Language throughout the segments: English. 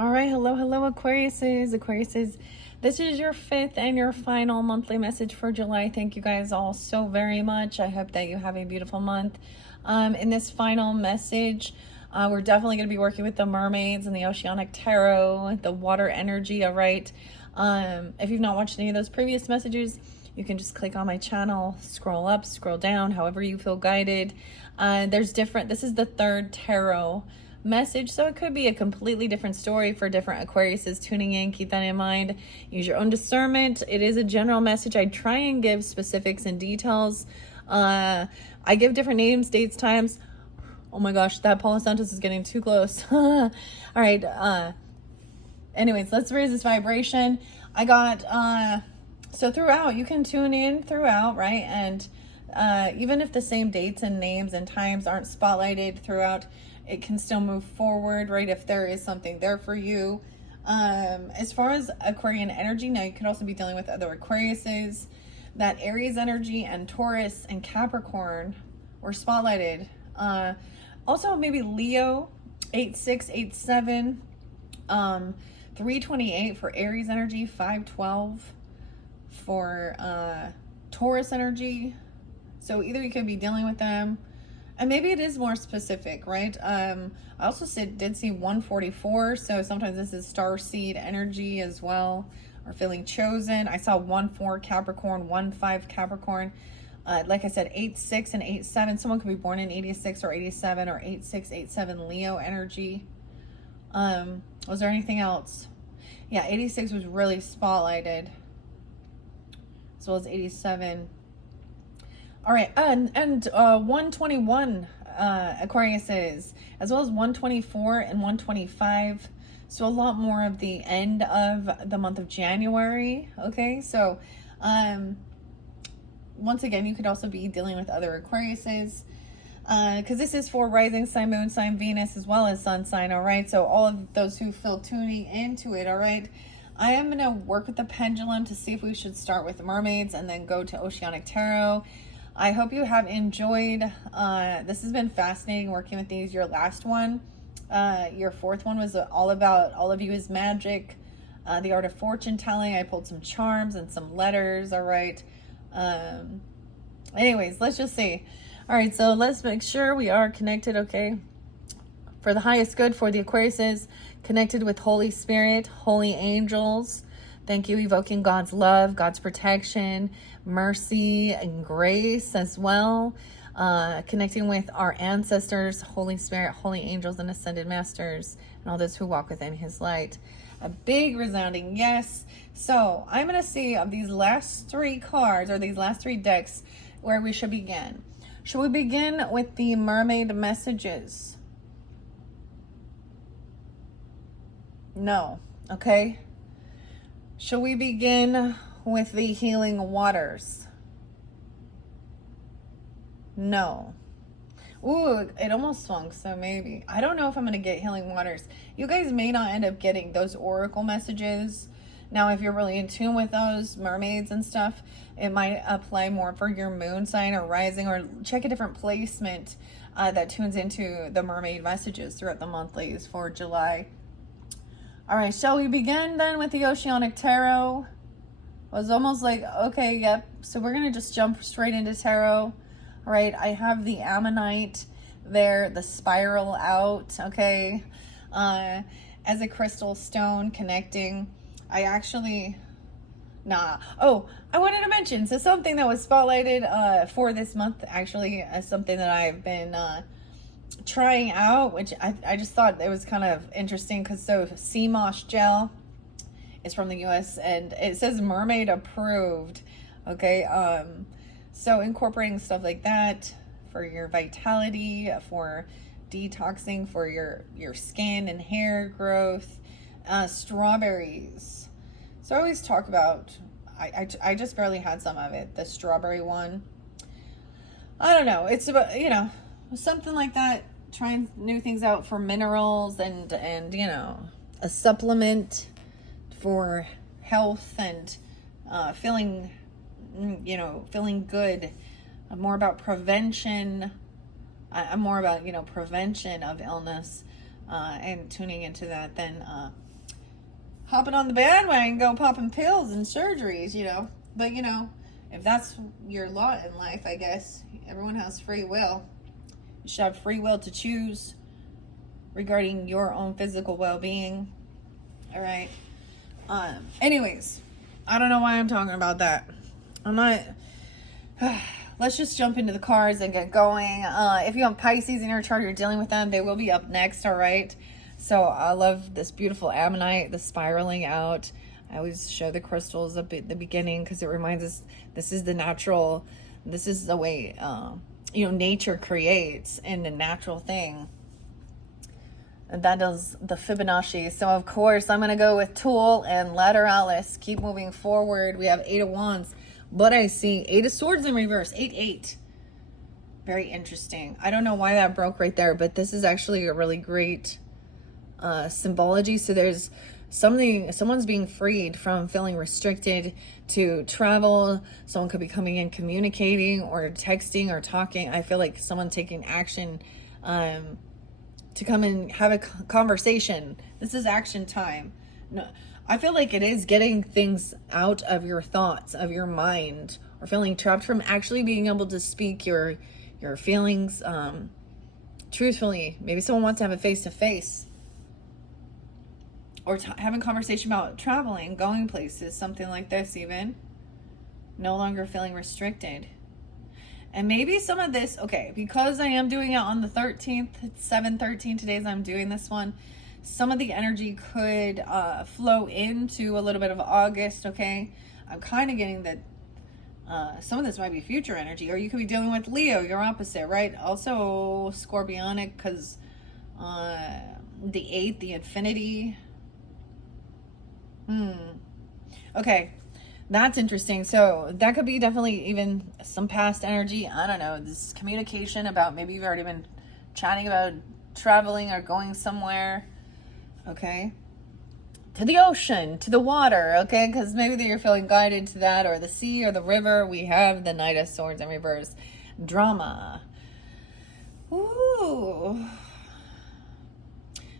All right, hello, Aquariuses. This is your fifth and your final monthly message for July. Thank you guys all so very much. I hope that you have a beautiful month. In this final message, we're definitely going to be working with the mermaids and the Oceanic Tarot, the water energy, all right? If you've not watched any of those previous messages, you can just click on my channel, scroll up, scroll down, however you feel guided. This is the third tarot message, so it could be a completely different story for different Aquariuses tuning in. Keep that in mind. Use your own discernment. It is a general message. I try and give specifics and details. I give different names, dates, times. Oh my gosh, that Paula Santos is getting too close. All right. Anyways, let's raise this vibration. I got so throughout, you can tune in throughout, right? And even if the same dates and names and times aren't spotlighted throughout, it can still move forward, right? If there is something there for you. As far as Aquarian energy, now you could also be dealing with other Aquariuses. That Aries energy and Taurus and Capricorn were spotlighted. Also maybe Leo, 8687, 328 for Aries energy, 512 for Taurus energy. So either you could be dealing with them, and maybe it is more specific, right? I also did see 144, so sometimes this is starseed energy as well, or feeling chosen. I saw 1-4 Capricorn, 1-5 Capricorn. Like I said, 8-6 and 8-7. Someone could be born in 86 or 87 or 8-6, 8-7 Leo energy. Was there anything else? Yeah, 86 was really spotlighted, as well as 87. All right, and 121 Aquariuses, as well as 124 and 125. So a lot more of the end of the month of January. Okay, so once again, you could also be dealing with other Aquariuses, because this is for rising sign, moon sign, Venus, as well as sun sign. All right, so all of those who feel tuning into it. All right, I am going to work with the pendulum to see if we should start with the mermaids and then go to Oceanic Tarot. I hope you have enjoyed. This has been fascinating working with these. Your last one, your fourth one, was all about all of you is magic, the art of fortune telling. I pulled some charms and some letters. All right. Anyways, let's just see. All right, so let's make sure we are connected. Okay, for the highest good for the Aquariuses, connected with Holy Spirit, holy angels. Thank you, evoking God's love, God's protection, mercy, and grace as well. Connecting with our ancestors, Holy Spirit, holy angels, and ascended masters, and all those who walk within his light. A big resounding yes. So I'm going to see of these last three cards, or these last three decks, where we should begin. Should we begin with the mermaid messages? No. Okay. Shall we begin with the healing waters? No. Ooh, it almost swung, so maybe. I don't know if I'm going to get healing waters. You guys may not end up getting those oracle messages. Now, if you're really in tune with those mermaids and stuff, it might apply more for your moon sign or rising, or check a different placement that tunes into the mermaid messages throughout the monthlies for July. All right, shall we begin then with the Oceanic Tarot? I was almost like, okay, yep. So we're going to just jump straight into tarot. All right, I have the ammonite there, the spiral out, okay, as a crystal stone connecting. I actually, oh, I wanted to mention, so something that was spotlighted for this month, actually, as something that I've been trying out, which I just thought it was kind of interesting, because so sea moss gel is from the US and it says mermaid approved. Okay, so incorporating stuff like that for your vitality, for detoxing, for your skin and hair growth. Strawberries, so I always talk about, I just barely had some of it, the strawberry one. I don't know, it's about, something like that, trying new things out for minerals and a supplement for health and feeling good. I'm more about prevention. I'm more about prevention of illness, and tuning into that than hopping on the bandwagon, go popping pills and surgeries, you know. But, you know, if that's your lot in life, I guess everyone has free will. You should have free will to choose regarding your own physical well-being. All right. Anyways, I don't know why I'm talking about that. I'm not. Let's just jump into the cards and get going. If you have Pisces in your chart, you're dealing with them, they will be up next. All right. So I love this beautiful ammonite, the spiraling out. I always show the crystals at the beginning because it reminds us this is the natural. This is the way you know, nature creates and the natural thing. And that does the Fibonacci. So of course I'm going to go with Tool and Lateralis. Keep moving forward. We have 8 of Wands, but I see 8 of Swords in reverse. 8-8. Very interesting. I don't know why that broke right there, but this is actually a really great symbology. So there's someone's being freed from feeling restricted to travel. Someone could be coming in communicating or texting or talking. I feel like someone taking action to come and have a conversation. This is action time. No, I feel like it is getting things out of your thoughts, of your mind, or feeling trapped from actually being able to speak your feelings truthfully. Maybe someone wants to have a face-to-face or having a conversation about traveling, going places, something like this even. No longer feeling restricted. And maybe some of this, okay, because I am doing it on the 13th, it's 7/13 today as I'm doing this one, some of the energy could flow into a little bit of August, okay? I'm kind of getting that some of this might be future energy, or you could be dealing with Leo, your opposite, right? Also Scorpionic, because the 8, the infinity. Okay, that's interesting. So that could be definitely even some past energy. I don't know. This communication about, maybe you've already been chatting about traveling or going somewhere. Okay. To the ocean, to the water. Okay. Because maybe you're feeling guided to that, or the sea or the river. We have the Knight of Swords in reverse. Drama. Ooh.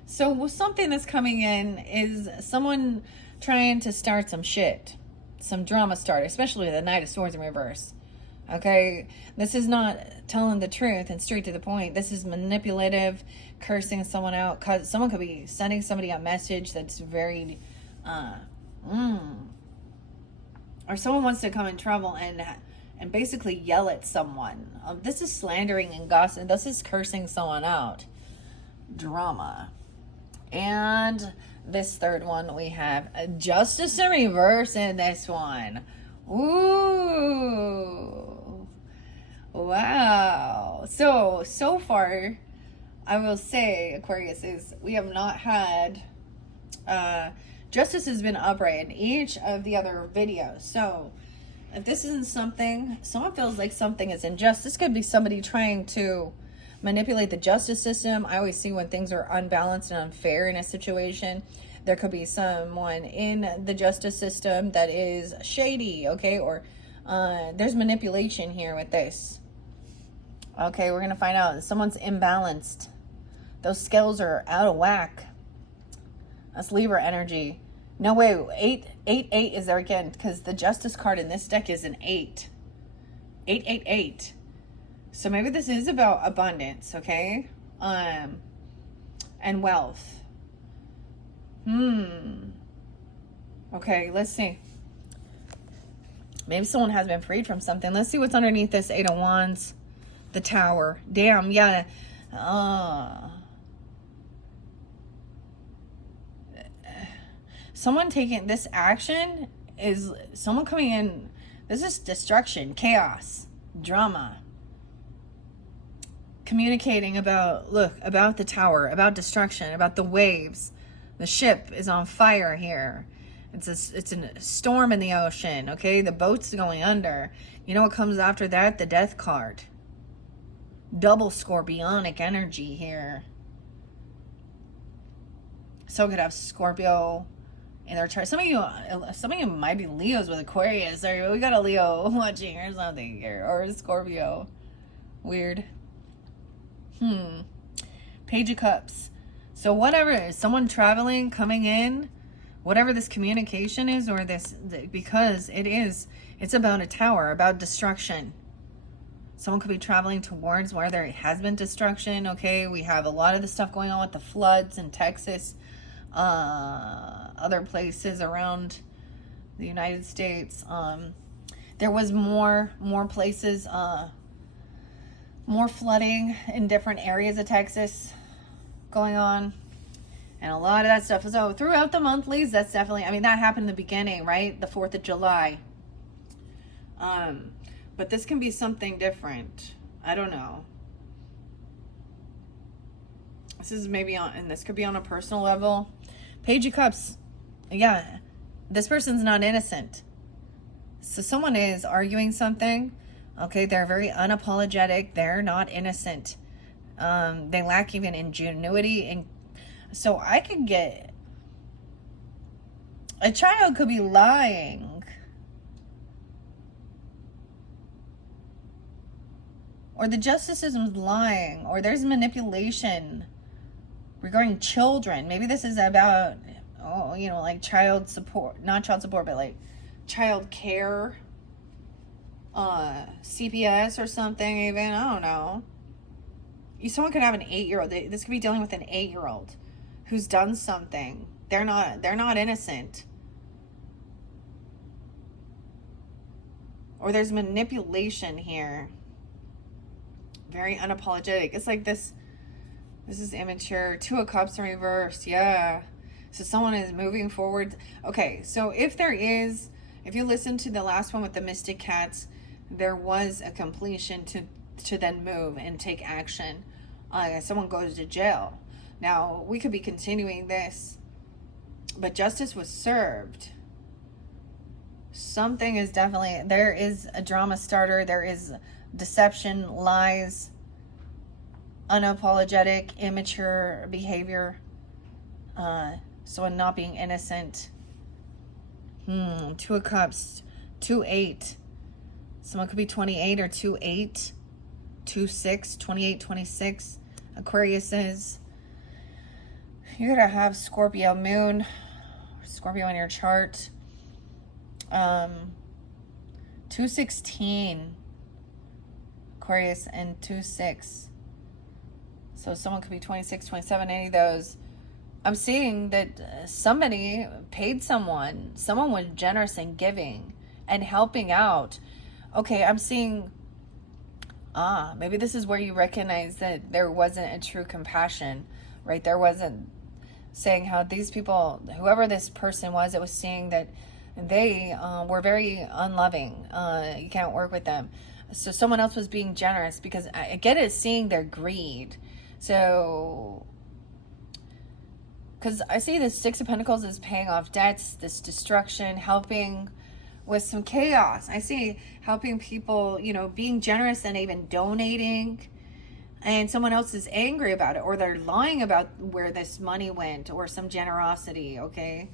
So something that's coming in is someone trying to start some shit. Some drama started, especially the Knight of Swords in reverse. Okay, this is not telling the truth and straight to the point. This is manipulative, cursing someone out. Cause someone could be sending somebody a message that's very, or someone wants to come in trouble and basically yell at someone. This is slandering and gossip. This is cursing someone out. Drama. And this third one, we have Justice in reverse in this one. Ooh. Wow. So far, I will say, Aquarius, is we have not had, justice has been upright in each of the other videos. So if this isn't something, someone feels like something is unjust. This could be somebody trying to manipulate the justice system. I always see when things are unbalanced and unfair in a situation, there could be someone in the justice system that is shady, okay? Or there's manipulation here with this. Okay, we're going to find out. Someone's imbalanced. Those scales are out of whack. That's Libra energy. No, wait, 8 is there again, because the justice card in this deck is an 8. 8. So maybe this is about abundance, okay? And wealth. Okay, let's see. Maybe someone has been freed from something. Let's see what's underneath this 8 of Wands. The Tower. Damn, yeah. Someone taking this action is someone coming in. This is destruction, chaos, drama. Communicating about, about the tower, about destruction, about the waves. The ship is on fire here. It's a storm in the ocean, okay? The boat's going under. You know what comes after that? The Death card. Double Scorpionic energy here. So could have Scorpio in their chart. Some of you might be Leos with Aquarius. Or we got a Leo watching or something here. Or a Scorpio. Weird. Page of Cups. So whatever, someone traveling, coming in, whatever this communication is, or this, because it's about a tower, about destruction. Someone could be traveling towards where there has been destruction. Okay, we have a lot of the stuff going on with the floods in Texas, other places around the United States. There was more places, more flooding in different areas of Texas going on, and a lot of that stuff. So throughout the monthlies, that's definitely, I mean, that happened in the beginning, right? The 4th of July. But this can be something different. I don't know. This is maybe on, and this could be on a personal level. Page of Cups. Yeah, this person's not innocent. So someone is arguing something. Okay, they're very unapologetic. They're not innocent. They lack even ingenuity. And so I could get, a child could be lying. Or the justice system's lying. Or there's manipulation regarding children. Maybe this is about, oh, you know, like child support, not child support, but like child care, CPS or something even, I don't know. Someone could have an 8-year-old. This could be dealing with an 8-year-old who's done something. They're not innocent. Or there's manipulation here. Very unapologetic. It's like this is immature. 2 of Cups in reverse. Yeah. So someone is moving forward. Okay, so if you listen to the last one with the Mystic Cats, there was a completion to then move and take action. Someone goes to jail. Now, we could be continuing this, but justice was served. Something is definitely, there is a drama starter. There is deception, lies, unapologetic, immature behavior. Someone not being innocent. 2 of Cups, 2-8. Someone could be 28 or 2-8, 2-6, 28, 26. Aquarius is, you're gonna have Scorpio moon, Scorpio in your chart. 2-16, Aquarius, and 2-6. So someone could be 26, 27, any of those. I'm seeing that somebody paid someone. Someone was generous in giving and helping out. Okay, I'm seeing, maybe this is where you recognize that there wasn't a true compassion, right? There wasn't saying how these people, whoever this person was, it was seeing that they were very unloving. You can't work with them. So someone else was being generous, because I get it, seeing their greed. So, because I see the 6 of Pentacles is paying off debts, this destruction, helping with some chaos. I see helping people, you know, being generous and even donating, and someone else is angry about it, or they're lying about where this money went, or some generosity, okay?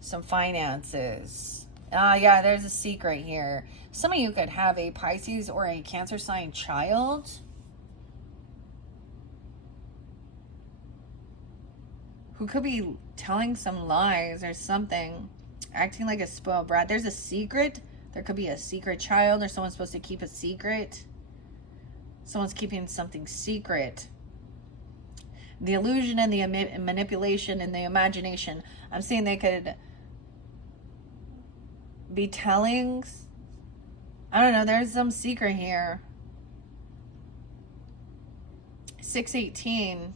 Some finances. Yeah, there's a secret here. Some of you could have a Pisces or a Cancer sign child. Who could be telling some lies or something, acting like a spoiled brat. There's a secret. There could be a secret child, or someone's supposed to keep a secret. Someone's keeping something secret. The illusion and the manipulation and the imagination. I'm seeing they could be telling, I don't know, there's some secret here. 6-18.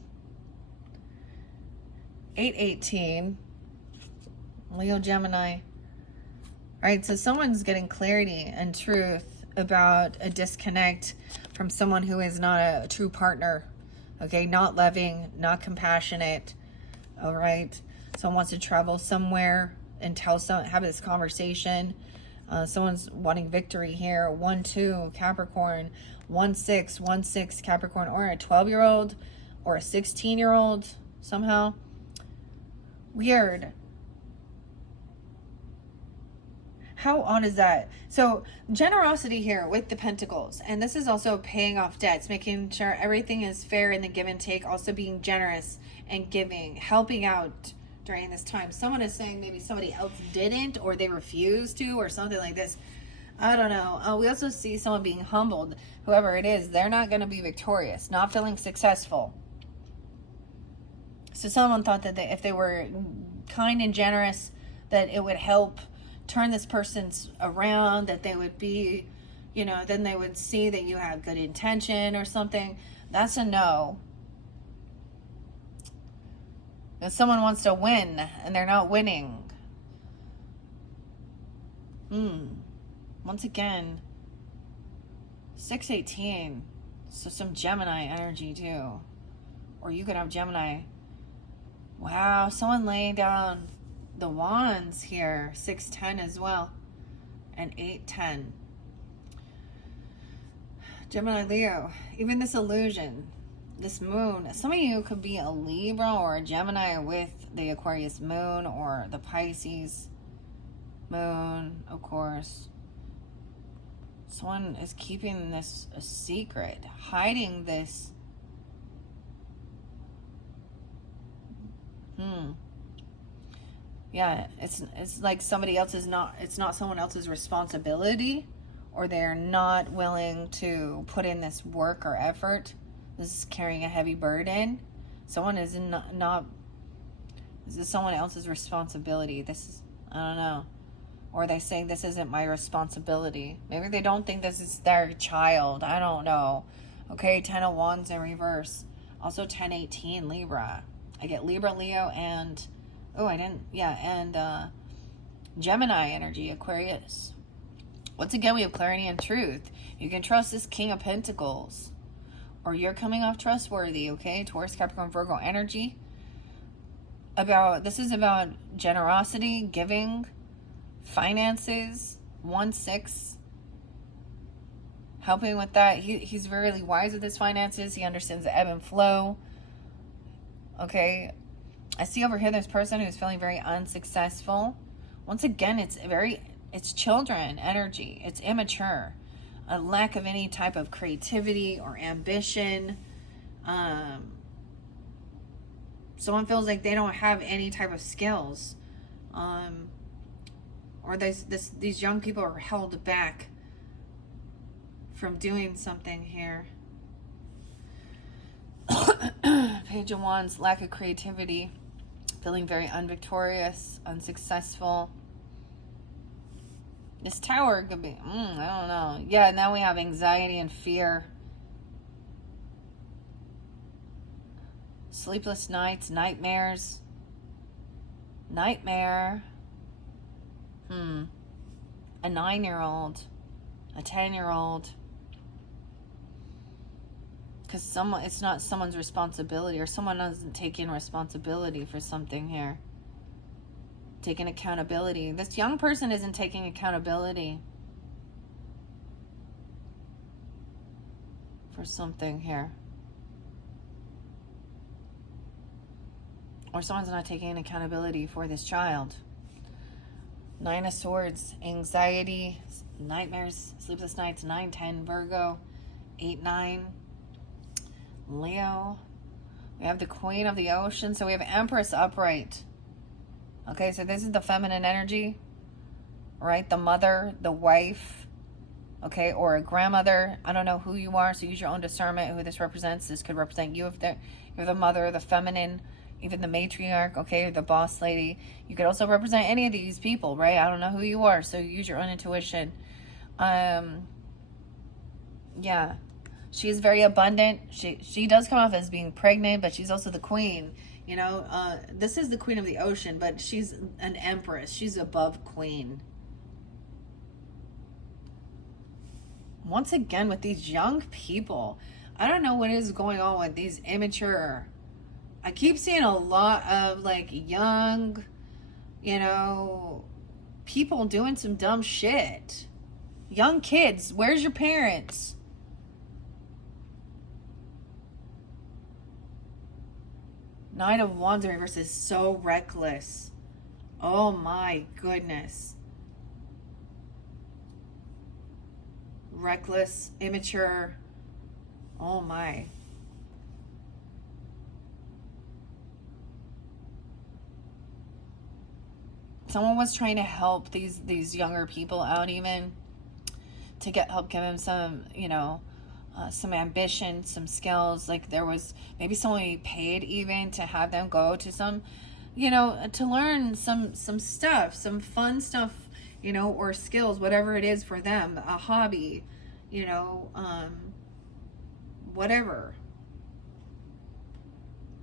8-18. Leo, Gemini. All right, so someone's getting clarity and truth about a disconnect from someone who is not a true partner. Okay, not loving, not compassionate. All right, someone wants to travel somewhere and have this conversation. Someone's wanting victory here. 1-2 Capricorn, 1-6 Capricorn, or a 12-year-old or a 16-year-old somehow. Weird. How odd is that? So generosity here with the pentacles, and this is also paying off debts, making sure everything is fair in the give and take, also being generous and giving, helping out during this time. Someone is saying maybe somebody else didn't, or they refused to, or something like this. I don't know. We also see someone being humbled. Whoever it is, they're not going to be victorious, not feeling successful. So someone thought that if they were kind and generous, that it would help turn this person's around, that they would be, you know, then they would see that you have good intention or something. That's a no. If someone wants to win and they're not winning. Once again, 618. So some Gemini energy too. Or you could have Gemini. Wow, someone laying down the wands here. 610 as well. And 810. Gemini, Leo. Even this illusion. This moon. Some of you could be a Libra or a Gemini with the Aquarius moon or the Pisces moon, of course. Someone is keeping this a secret, hiding this. Yeah, it's like somebody else is not, it's not someone else's responsibility, or they're not willing to put in this work or effort. This is carrying a heavy burden. Someone is not this is someone else's responsibility. This is, I don't know. Or they say this isn't my responsibility. Maybe they don't think this is their child. I don't know. Okay, 10 of Wands in reverse. Also 1018 Libra. I get Libra, Leo, and Gemini energy, Aquarius. Once again, we have clarity and truth. You can trust this King of Pentacles, or you're coming off trustworthy, okay? Taurus, Capricorn, Virgo energy. This is about generosity, giving, finances. 1-6. Helping with that. He's very wise with his finances. He understands the ebb and flow. Okay. I see over here this person who's feeling very unsuccessful. Once again, it's children energy. It's immature. A lack of any type of creativity or ambition. Someone feels like they don't have any type of skills. Or these young people are held back from doing something here. Page of Wands, lack of creativity. Feeling very unvictorious, unsuccessful. This Tower could be, I don't know. Yeah, now we have anxiety and fear. Sleepless nights, nightmares. Nightmare. A 9-year-old. A 10-year-old. Because it's not someone's responsibility, or someone doesn't take in responsibility for something here. Taking accountability. This young person isn't taking accountability for something here. Or someone's not taking accountability for this child. 9 of Swords, anxiety, nightmares, sleepless nights, 9-10 Virgo, 8-9 Leo. We have the Queen of the Ocean. So we have Empress upright. Okay, so this is the feminine energy, right? The mother, the wife, okay, or a grandmother. I don't know who you are, so use your own discernment who this represents. This could represent you if you're the mother, the feminine, even the matriarch, okay, the boss lady. You could also represent any of these people, right? I don't know who you are, so use your own intuition. Yeah. She is very abundant. She does come off as being pregnant, but she's also the queen. You know, this is the Queen of the Ocean, but she's an empress. She's above queen. Once again, with these young people, I don't know what is going on with these immature. I keep seeing a lot of like young, you know, people doing some dumb shit. Young kids, where's your parents? Knight of Wands in reverse is so reckless. Oh my goodness. reckless, immature. Oh my. Someone was trying to help these younger people out, even to help give them some, some ambition, some skills. Like there was maybe someone we paid even to have them go to some, to learn some stuff, some fun stuff, or skills, whatever it is for them, a hobby, whatever.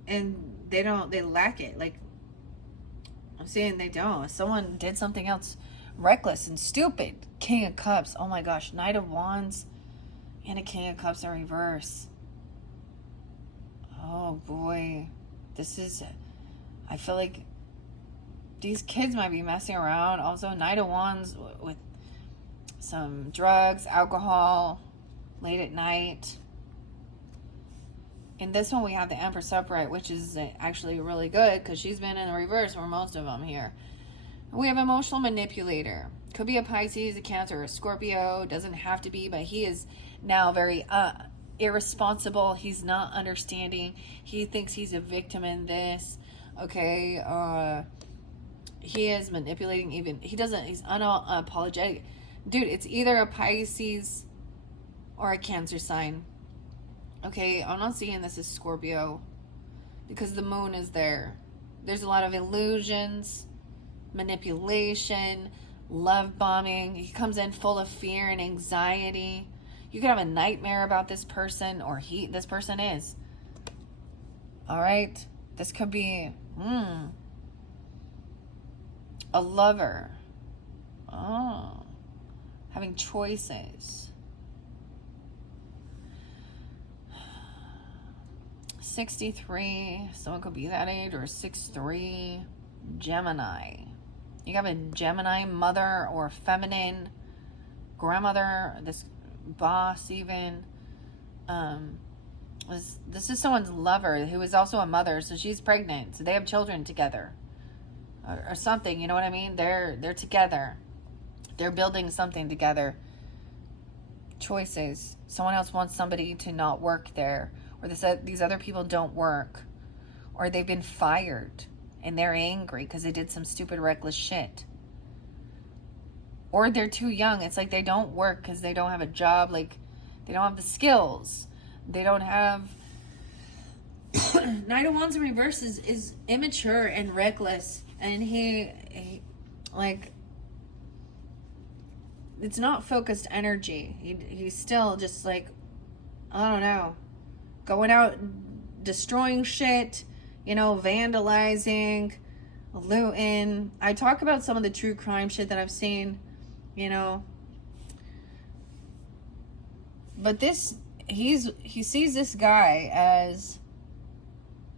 And they lack it. Like I'm saying, they don't. Someone did something else reckless and stupid. King of Cups. Oh my gosh. Knight of Wands and a King of Cups in reverse. Oh boy. I feel like these kids might be messing around. Also, Knight of Wands with some drugs, alcohol, late at night. In this one, we have the Empress upright, which is actually really good because she's been in the reverse for most of them here. We have emotional manipulator. Could be a Pisces, a Cancer, or a Scorpio. Doesn't have to be, but he is now very irresponsible. He's not understanding. He thinks he's a victim in this. Okay. He is manipulating even. He's unapologetic. Dude, it's either a Pisces or a Cancer sign. Okay, I'm not seeing this as Scorpio because the moon is there. There's a lot of illusions, manipulation, love bombing. He comes in full of fear and anxiety. You could have a nightmare about this person, or this person is. All right, this could be a lover. Oh, having choices. 63, someone could be that age, or 6'3", Gemini. You have a Gemini mother or feminine grandmother, this boss even. This is someone's lover who is also a mother, so she's pregnant, so they have children together or something, you know what I mean? They're together. They're building something together. Choices. Someone else wants somebody to not work there, or these other people don't work, or they've been fired and they're angry because they did some stupid reckless shit, or they're too young. It's like they don't work because they don't have a job, like they don't have the skills, they don't have Knight of Wands in reverse is immature and reckless, and he like, it's not focused energy. He's still just like, I don't know, going out, destroying shit, vandalizing, looting. I talk about some of the true crime shit that I've seen, But he sees this guy as,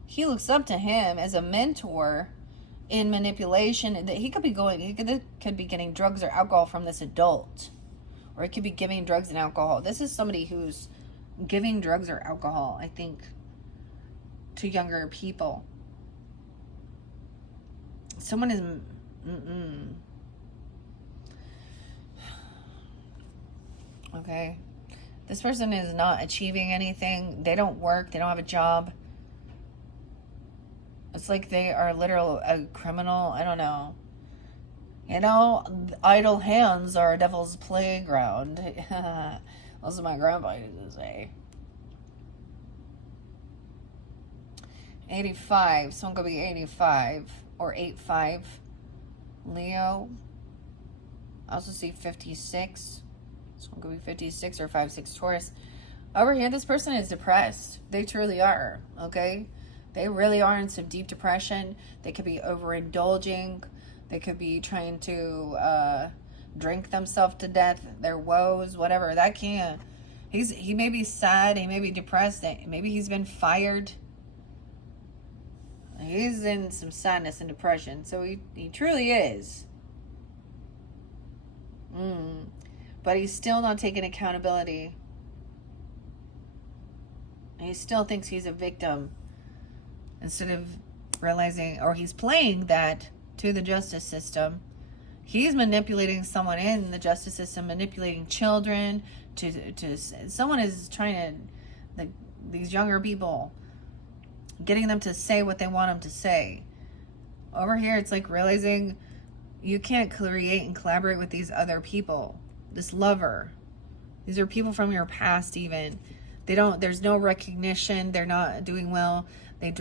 he looks up to him as a mentor in manipulation. That he could be getting drugs or alcohol from this adult, or he could be giving drugs and alcohol. This is somebody who's giving drugs or alcohol, I think, to younger people. Someone is okay. This person is not achieving anything. They don't work. They don't have a job. It's like they are literal a criminal. I don't know. Idle hands are a devil's playground. That's what my grandpa used to say. 85. Someone could be 85 or 85. Leo. I also see 56. Someone could be 56 or 56 Taurus. Over here, this person is depressed. They truly are. Okay? They really are in some deep depression. They could be overindulging. They could be trying to drink themselves to death, their woes, whatever. That can't. He may be sad. He may be depressed. Maybe he's been fired. He's in some sadness and depression. So he truly is. But he's still not taking accountability. He still thinks he's a victim, instead of realizing, or he's playing that to the justice system. He's manipulating someone in the justice system, manipulating children someone is trying to, these younger people, getting them to say what they want them to say. Over here, it's like realizing you can't create and collaborate with these other people. This lover. These are people from your past even. There's no recognition. They're not doing well. They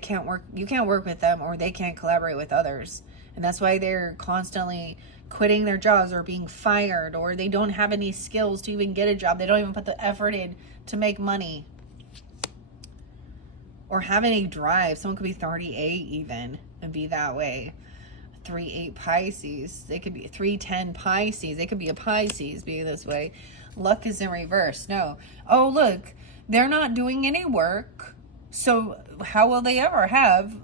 can't work. You can't work with them, or they can't collaborate with others. And that's why they're constantly quitting their jobs or being fired, or they don't have any skills to even get a job. They don't even put the effort in to make money or have any drive. Someone could be 38 even and be that way. 3-8 Pisces. They could be 3-10 Pisces. They could be a Pisces, be this way. Luck is in reverse. No. Oh, look, they're not doing any work. So how will they ever have,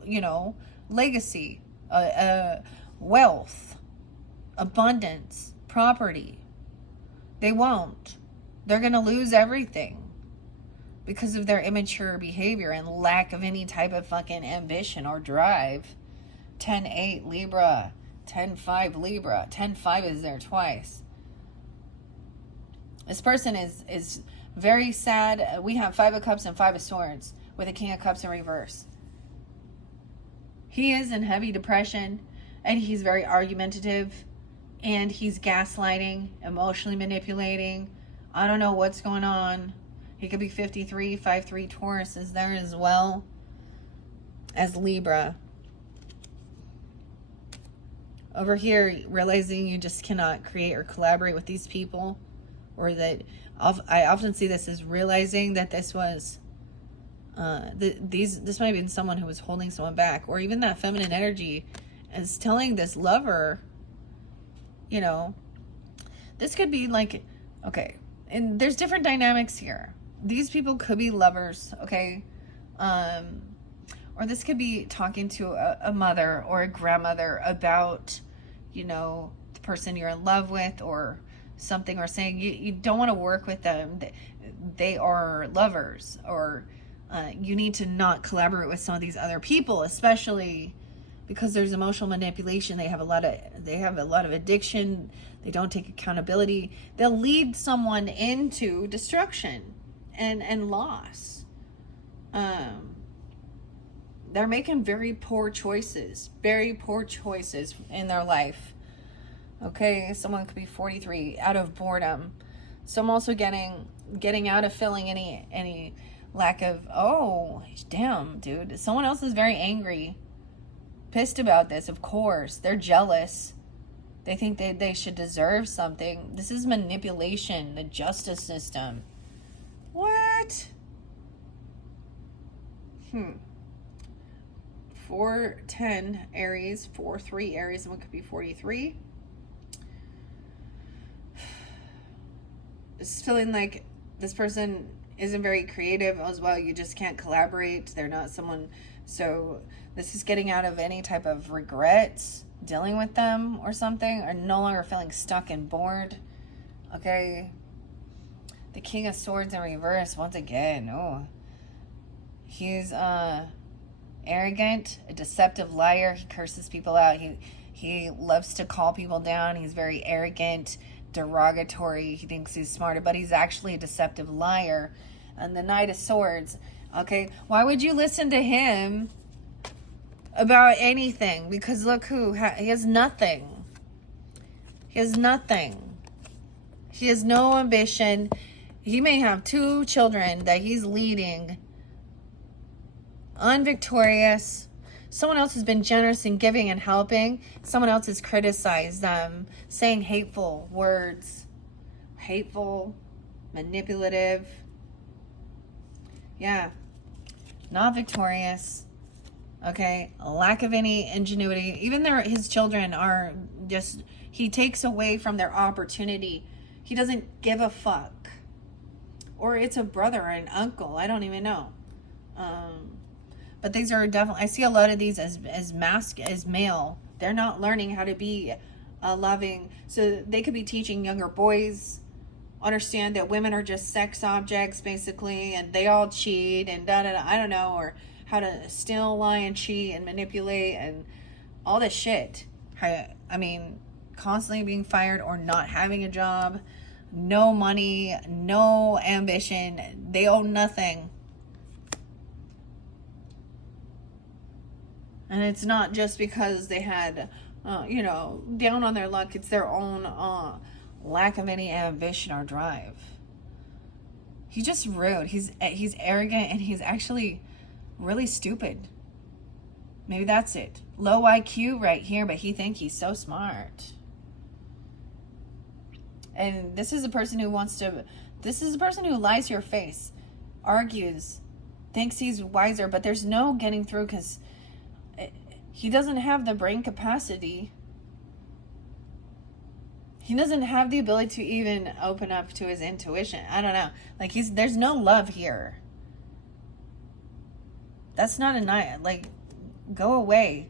legacy, wealth, abundance, property? They won't. They're going to lose everything because of their immature behavior and lack of any type of fucking ambition or drive. 10-8 Libra, 10-5 Libra. 10-5 is there twice. This person is very sad. We have 5 of Cups and 5 of Swords with a King of Cups in reverse. He is in heavy depression, and he's very argumentative, and he's gaslighting, emotionally manipulating. I don't know what's going on. He could be 53, 5-3 Taurus is there as well as Libra. Over here, realizing you just cannot create or collaborate with these people, or that I often see this as realizing that this was this might have been someone who was holding someone back, or even that feminine energy is telling this lover, this could be like, okay, and there's different dynamics here. These people could be lovers, okay, or this could be talking to a mother or a grandmother about, the person you're in love with or something, or saying you don't want to work with them. They are lovers, or you need to not collaborate with some of these other people, especially because there's emotional manipulation. They have a lot of addiction. They don't take accountability. They'll lead someone into destruction and loss. They're making very poor choices in their life. Okay, someone could be 43 out of boredom. So I'm also getting out of feeling any lack of, oh, damn, dude. Someone else is very angry, pissed about this, of course. They're jealous. They think they should deserve something. This is manipulation, the justice system. What? 4-10 Aries, 4-3 Aries, and what could be 43? Just feeling like this person isn't very creative as well. You just can't collaborate. They're not someone. So this is getting out of any type of regrets, dealing with them or something, or no longer feeling stuck and bored. Okay. The King of Swords in reverse once again. Oh, he's arrogant, a deceptive liar. He curses people out. He loves to call people down. He's very arrogant, derogatory. He thinks he's smarter, but he's actually a deceptive liar. And the Knight of Swords. Okay, why would you listen to him about anything? Because look he has nothing. He has nothing. He has no ambition. He may have 2 children that he's leading, unvictorious. Someone else has been generous in giving and helping. Someone else has criticized them, saying hateful words. Hateful, manipulative. Yeah. Not victorious. Okay. A lack of any ingenuity. Even his children are just, he takes away from their opportunity. He doesn't give a fuck. Or it's a brother or an uncle. I don't even know. But these are definitely, I see a lot of these as male. They're not learning how to be loving. So they could be teaching younger boys, understand that women are just sex objects, basically, and they all cheat and da-da-da, I don't know, or how to steal, lie, and cheat and manipulate and all this shit. constantly being fired or not having a job, no money, no ambition. They own nothing. And it's not just because they had, you know, down on their luck. It's their own lack of any ambition or drive. He's just rude. He's arrogant, and he's actually really stupid. Maybe that's it. Low IQ right here, but he thinks he's so smart. And this is a person who lies to your face, argues, thinks he's wiser, but there's no getting through because he doesn't have the brain capacity. He doesn't have the ability to even open up to his intuition. I don't know. Like, there's no love here. That's not a night. Like, go away.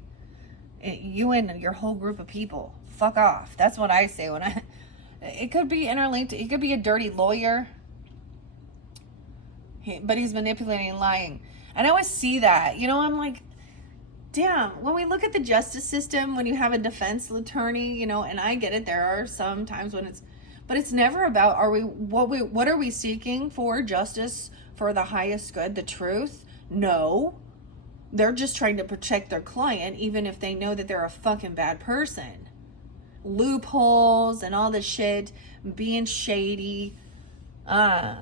You and your whole group of people. Fuck off. That's what I say when it could be interlinked. He could be a dirty lawyer. But he's manipulating and lying. And I always see that. You know, I'm like, damn, when we look at the justice system, when you have a defense attorney, you know, and I get it, there are some times when but it's never about, what are we seeking for? Justice for the highest good, the truth? No. They're just trying to protect their client, even if they know that they're a fucking bad person. Loopholes and all this shit, being shady. Yeah,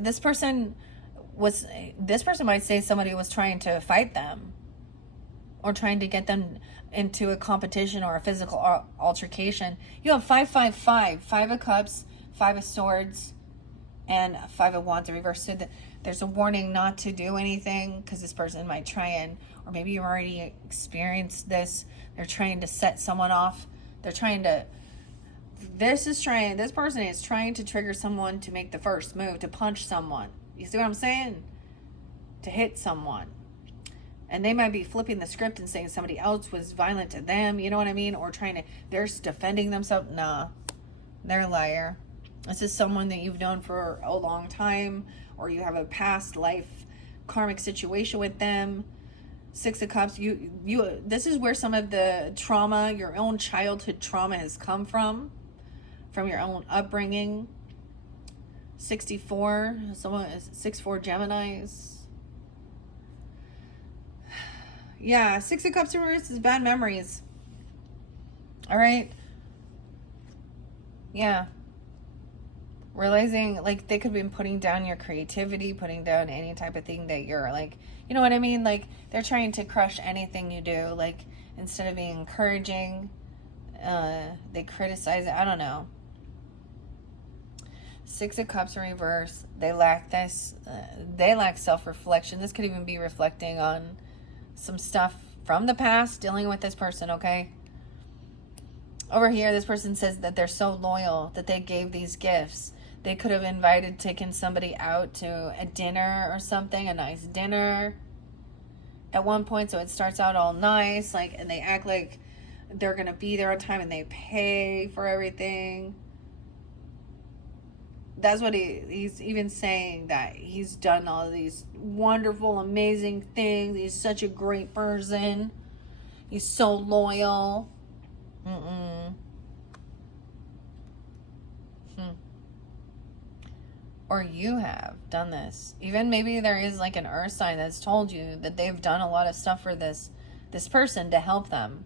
this person might say somebody was trying to fight them or trying to get them into a competition or a physical altercation. You have 555, 5 of cups, 5 of swords, and 5 of wands in reverse. So there's a warning not to do anything because this person might try and, or maybe you've already experienced this. They're trying to set someone off. This person is trying to trigger someone to make the first move, to punch someone. You see what I'm saying? To hit someone. And they might be flipping the script and saying somebody else was violent to them, you know what I mean? Or they're defending themselves. Nah, they're a liar. This is someone that you've known for a long time, or you have a past life karmic situation with them. 6 of Cups, this is where some of the trauma, your own childhood trauma has come from your own upbringing. 64, someone is 6-4 Geminis. Yeah, 6 of Cups reverse is bad memories. All right. Yeah. Realizing, like, they could have been putting down your creativity, putting down any type of thing that you're, like, you know what I mean? Like, they're trying to crush anything you do. Like, instead of being encouraging, they criticize it. I don't know. 6 of Cups in reverse. They lack this. They lack self-reflection. This could even be reflecting on some stuff from the past, dealing with this person, okay? Over here, this person says that they're so loyal that they gave these gifts. They could have taken somebody out to a dinner or something, a nice dinner at one point. So it starts out all nice, like, and they act like they're going to be there on time and they pay for everything. That's what he's even saying, that he's done all of these wonderful, amazing things. He's such a great person. He's so loyal. Or you have done this. Even maybe there is like an earth sign that's told you that they've done a lot of stuff for this person to help them.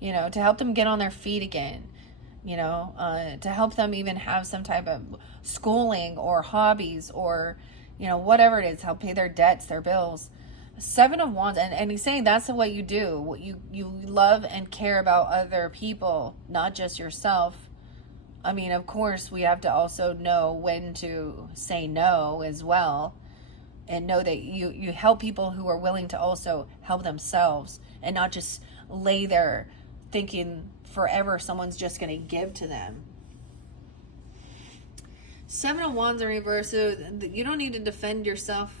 You know, to help them get on their feet again. You know, to help them even have some type of schooling or hobbies or, you know, whatever it is, help pay their debts, their bills. 7 of Wands, and he's saying that's what you do. What you love and care about other people, not just yourself. I mean, of course, we have to also know when to say no as well, and know that you help people who are willing to also help themselves and not just lay there thinking forever someone's just going to give to them. 7 of Wands in reverse, so you don't need to defend yourself.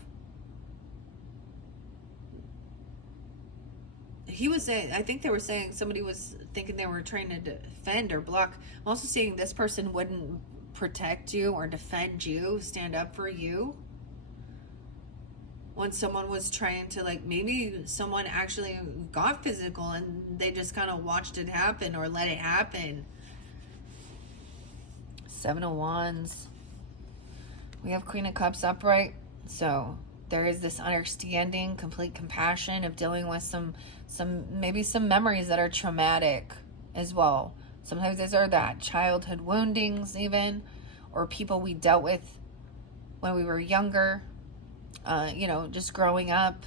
He was saying, I think they were saying, somebody was thinking they were trying to defend or block. I'm also seeing this person wouldn't protect you or defend you, stand up for you. when someone was trying to, like, maybe someone actually got physical and they just kind of watched it happen or let it happen. 7 of Wands. We have Queen of Cups upright. So there is this understanding, complete compassion of dealing with some maybe some memories that are traumatic as well. Sometimes these are that childhood woundings even, or people we dealt with when we were younger, you know, just growing up.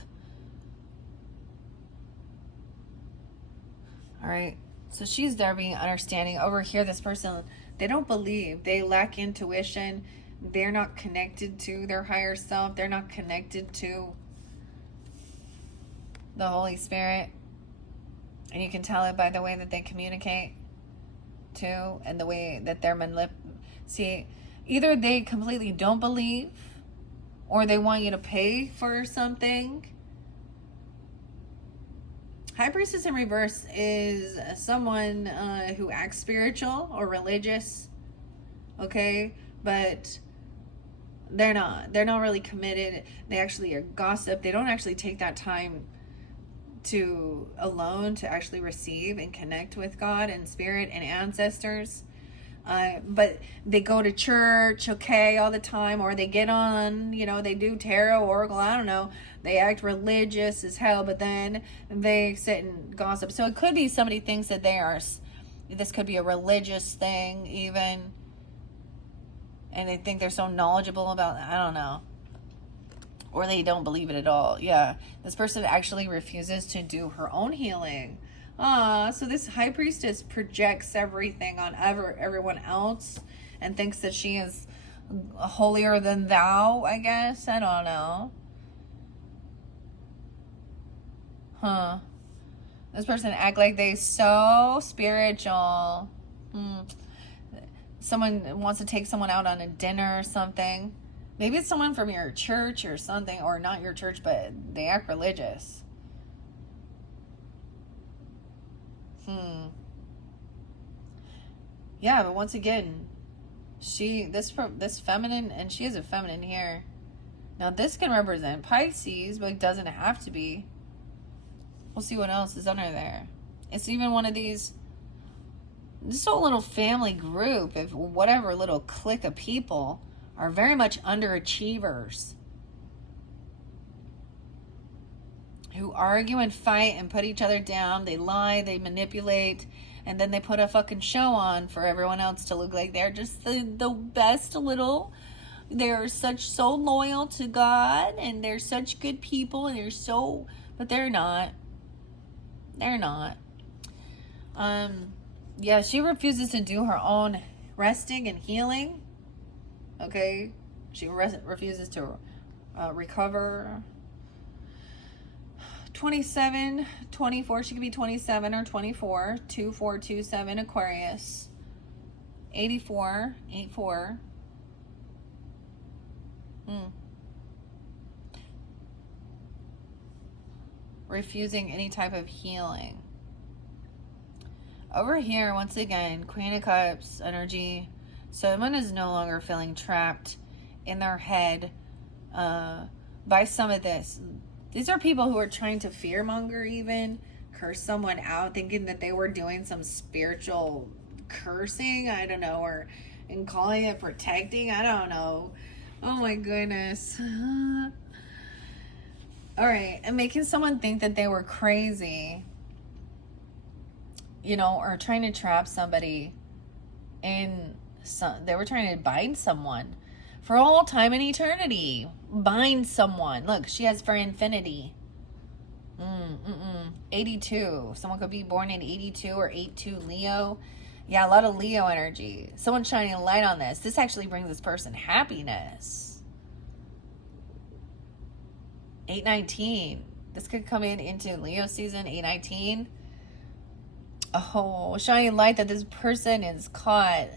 All right. So she's there being understanding. Over here, this person, they don't believe. They lack intuition. They're not connected to their higher self. They're not connected to the Holy Spirit. And you can tell it by the way that they communicate too, and the way that they're see, either they completely don't believe, or they want you to pay for something. High Priestess in reverse is someone who acts spiritual or religious, okay, but they're not really committed. They actually are gossip. They don't actually take that time to alone to actually receive and connect with God and spirit and ancestors. But they go to church, okay, all the time, or they get on, you know, they do tarot, oracle, I don't know. They act religious as hell, but then they sit and gossip. So it could be somebody thinks that this could be a religious thing even, and they think they're so knowledgeable about, I don't know. Or they don't believe it at all. Yeah, this person actually refuses to do her own healing. So this High Priestess projects everything on everyone else and thinks that she is holier than thou, I guess. I don't know. This person act like they so spiritual. Someone wants to take someone out on a dinner or something. Maybe it's someone from your church or something, or not your church, but they act religious. Yeah, but once again, this feminine, and she is a feminine here. Now this can represent Pisces, but it doesn't have to be. We'll see what else is under there. It's even one of these, this whole little family group, if whatever little clique of people are very much underachievers who argue and fight and put each other down. They lie, they manipulate, and then they put a fucking show on for everyone else to look like they're just the best little, they're so loyal to God, and they're such good people, and but they're not. They're not. Yeah, she refuses to do her own resting and healing. Okay, she refuses to recover. 27, 24, she could be 27 or 24. 2427 Aquarius. 84, 84. Refusing any type of healing. Over here, once again, Queen of Cups energy. Someone is no longer feeling trapped in their head by some of this. These are people who are trying to fearmonger even, curse someone out, thinking that they were doing some spiritual cursing, I don't know, and calling it protecting, I don't know. Oh my goodness. All right, and making someone think that they were crazy, you know, or trying to trap somebody they were trying to bind someone for all time and eternity. Bind someone. Look, she has for infinity. 82. Someone could be born in 82 or 82 Leo. Yeah, a lot of Leo energy. Someone shining a light on this. This actually brings this person happiness. 819. This could come into Leo season. 819. Oh, shining light that this person is caught.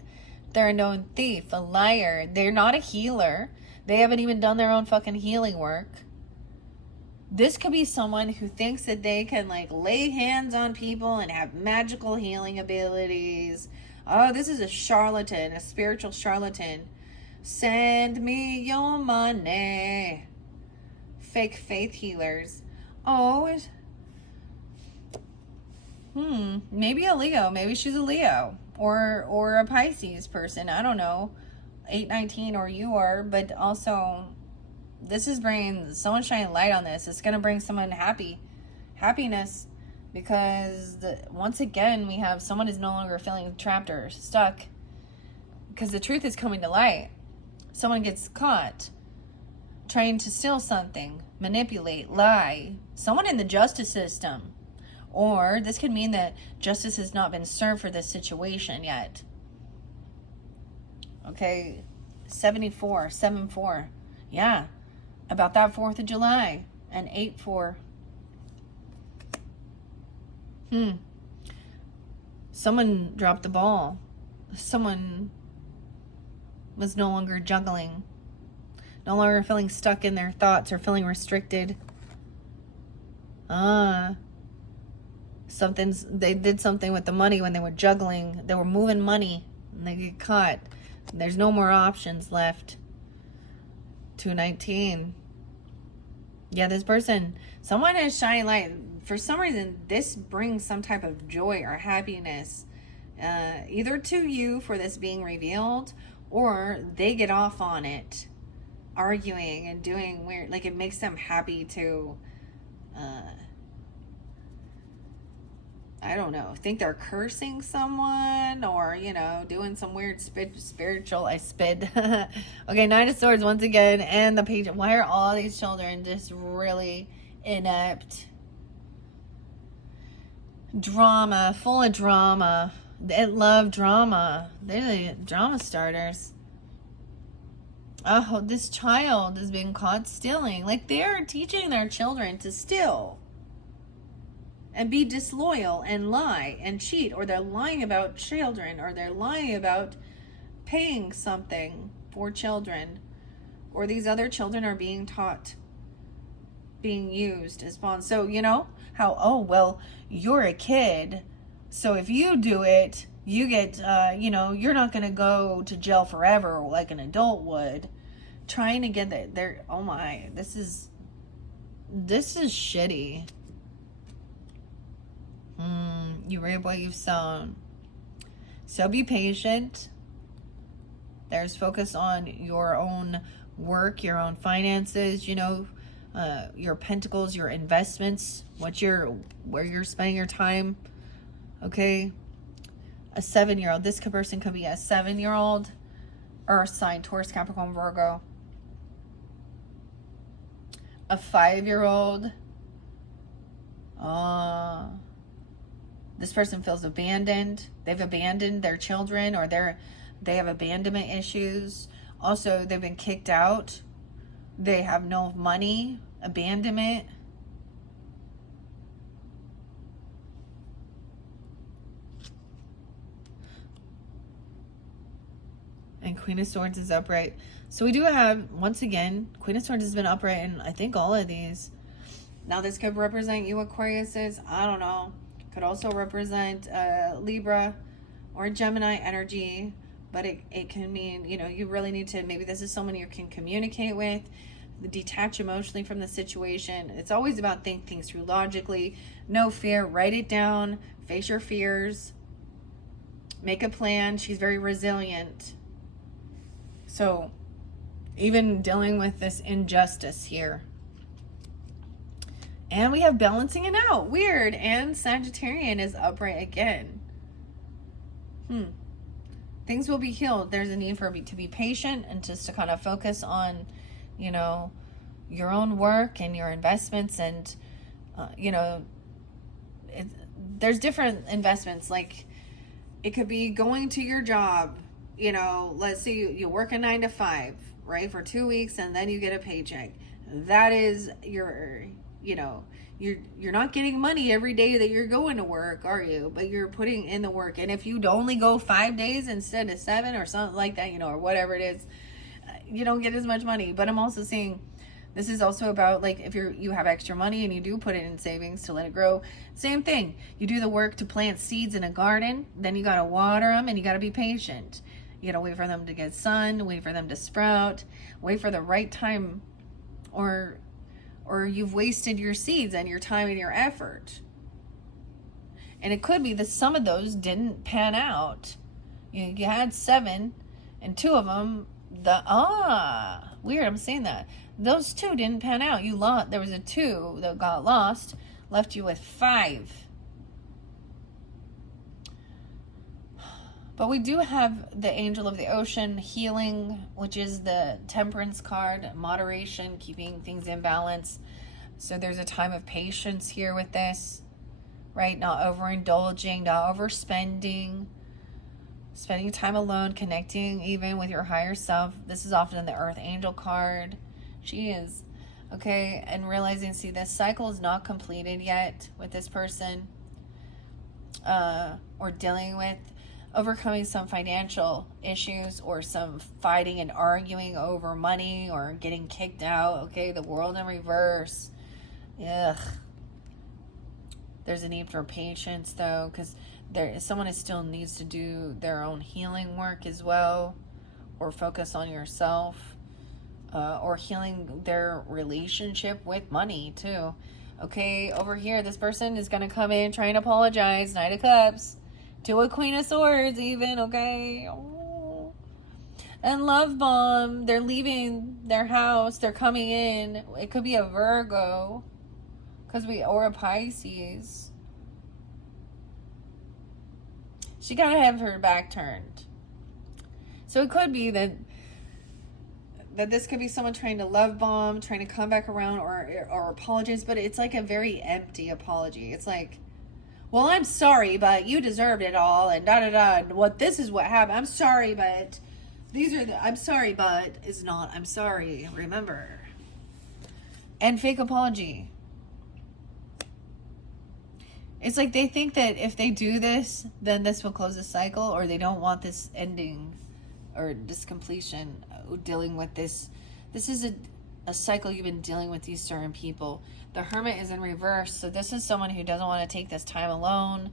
They're a known thief, a liar. They're not a healer. They haven't even done their own fucking healing work. This could be someone who thinks that they can like lay hands on people and have magical healing abilities. Oh, this is a charlatan, a spiritual charlatan. Send me your money. fake faith healers. Oh, maybe a Leo. Maybe she's a Leo or a Pisces person. I don't know. 819 or you are, but also this is bringing someone shining light on this. It's going to bring someone happiness, because once again we have someone is no longer feeling trapped or stuck, because the truth is coming to light. Someone gets caught trying to steal something, manipulate, lie. Someone in the justice system. Or this could mean that justice has not been served for this situation yet. Okay, 74. Yeah, about that 4th of July. And 8-4. Someone dropped the ball. Someone was no longer juggling. No longer feeling stuck in their thoughts or feeling restricted. They did something with the money when they were juggling. They were moving money and they get caught. There's no more options left. 219. Yeah, this person, someone is shining light. For some reason, this brings some type of joy or happiness, either to you for this being revealed, or they get off on it, arguing and doing weird, like it makes them happy to, I don't know, think they're cursing someone, or, you know, doing some weird spiritual, Okay, 9 of Swords once again, and the Page. Why are all these children just really inept? Drama, full of drama. They love drama. They're the drama starters. Oh, this child is being caught stealing. Like, they're teaching their children to steal and be disloyal and lie and cheat, or they're lying about children, or they're lying about paying something for children, or these other children are being taught, being used as pawns. So, you know how, oh, well, you're a kid, so if you do it, you get, you're not going to go to jail forever like an adult would. Trying to get there. Oh my, this is shitty. You reap what you've sown. So be patient. There's focus on your own work, your own finances, your pentacles, your investments, where you're spending your time. Okay. A 7-year-old. This person could be a 7-year-old, Earth sign, Taurus, Capricorn, Virgo. A 5-year-old. This person feels abandoned. They've abandoned their children, or they have abandonment issues. Also, they've been kicked out. They have no money. Abandonment. And Queen of Swords is upright. So we do have, once again, Queen of Swords has been upright in, I think, all of these. Now, this could represent you, Aquariuses. I don't know. Could also represent Libra or Gemini energy. But it can mean, you really need to, maybe this is someone you can communicate with, detach emotionally from the situation. It's always about think things through logically. No fear. Write it down. Face your fears. Make a plan. She's very resilient. So, even dealing with this injustice here. And we have balancing it out. Weird. And Sagittarian is upright again. Things will be healed. There's a need to be patient and just to kind of focus on, your own work and your investments. And, there's different investments. Like, it could be going to your job. Let's say you work a 9 to 5, right, for 2 weeks, and then you get a paycheck. That is your, you're not getting money every day that you're going to work, are you? But you're putting in the work. And if you only go 5 days instead of 7 or something like that, or whatever it is, you don't get as much money. But I'm also saying this is also about, like, if you have extra money and you do put it in savings to let it grow, same thing. You do the work to plant seeds in a garden, then you got to water them and you got to be patient. You got to wait for them to get sun, wait for them to sprout, wait for the right time, or or you've wasted your seeds and your time and your effort. And it could be that some of those didn't pan out. You had 7, and 2 of them, weird, I'm saying that. Those 2 didn't pan out. You lost. There was a 2 that got lost, left you with 5. But we do have the Angel of the Ocean, healing, which is the Temperance card, moderation, keeping things in balance. So there's a time of patience here with this, right? Not overindulging, not overspending, spending time alone, connecting even with your higher self. This is often the Earth Angel card. She is, okay? And realizing, see, this cycle is not completed yet with this person, or dealing with overcoming some financial issues or some fighting and arguing over money or getting kicked out. Okay, the World in reverse. Ugh. There's a need for patience though, because someone still needs to do their own healing work as well, or focus on yourself, or healing their relationship with money too. Okay, over here, this person is going to come in trying to apologize. Knight of Cups to a Queen of Swords even, okay? Oh. And Love Bomb, they're leaving their house. They're coming in. It could be a Virgo, or a Pisces. She gotta have her back turned. So it could be that this could be someone trying to love bomb, trying to come back around or apologize, but it's like a very empty apology. It's like, well, I'm sorry, but you deserved it all, and da-da-da, and this is what happened. I'm sorry, but I'm sorry, but is not, I'm sorry, remember. And fake apology. It's like they think that if they do this, then this will close the cycle, or they don't want this ending, or this completion, dealing with this. This is a cycle you've been dealing with these certain people. The Hermit is in reverse, so this is someone who doesn't want to take this time alone.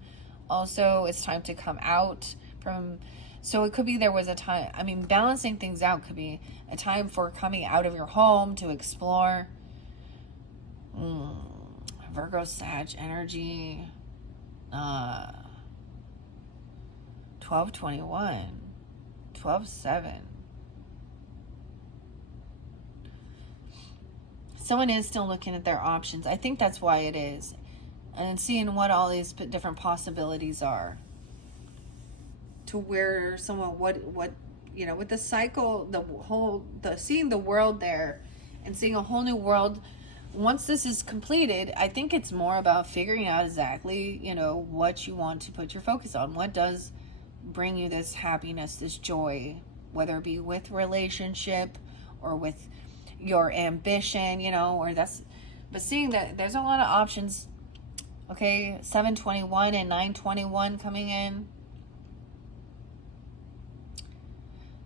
Also, it's time to come out from, so it could be there was a time, I mean, balancing things out could be a time for coming out of your home to explore. Virgo, Sag energy. 12/21, 12/7. Someone is still looking at their options. I think that's why it is. And seeing what all these different possibilities are. To where someone, what, with the cycle, seeing the world there and seeing a whole new world. Once this is completed, I think it's more about figuring out exactly, what you want to put your focus on. What does bring you this happiness, this joy, whether it be with relationship or with your ambition, but seeing that there's a lot of options. Okay, 7/21 and 9/21 coming in.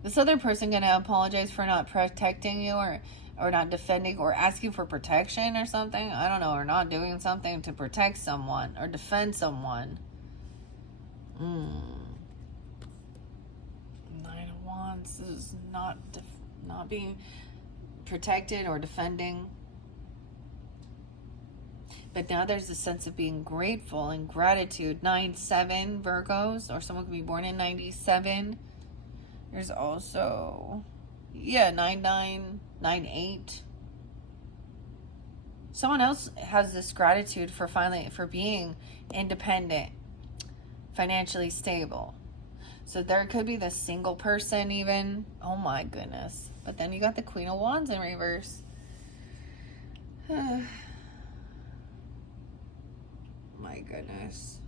This other person going to apologize for not protecting you or not defending or asking for protection or something. I don't know, or not doing something to protect someone or defend someone. 9 of Wands is not being protected or defending. But now there's a sense of being grateful and gratitude. 9/7 Virgos, or someone could be born in 97. There's also 9/9, 9/8. Someone else has this gratitude for being independent, financially stable. So there could be this single person even. Oh my goodness. But then you got the Queen of Wands in reverse. My goodness.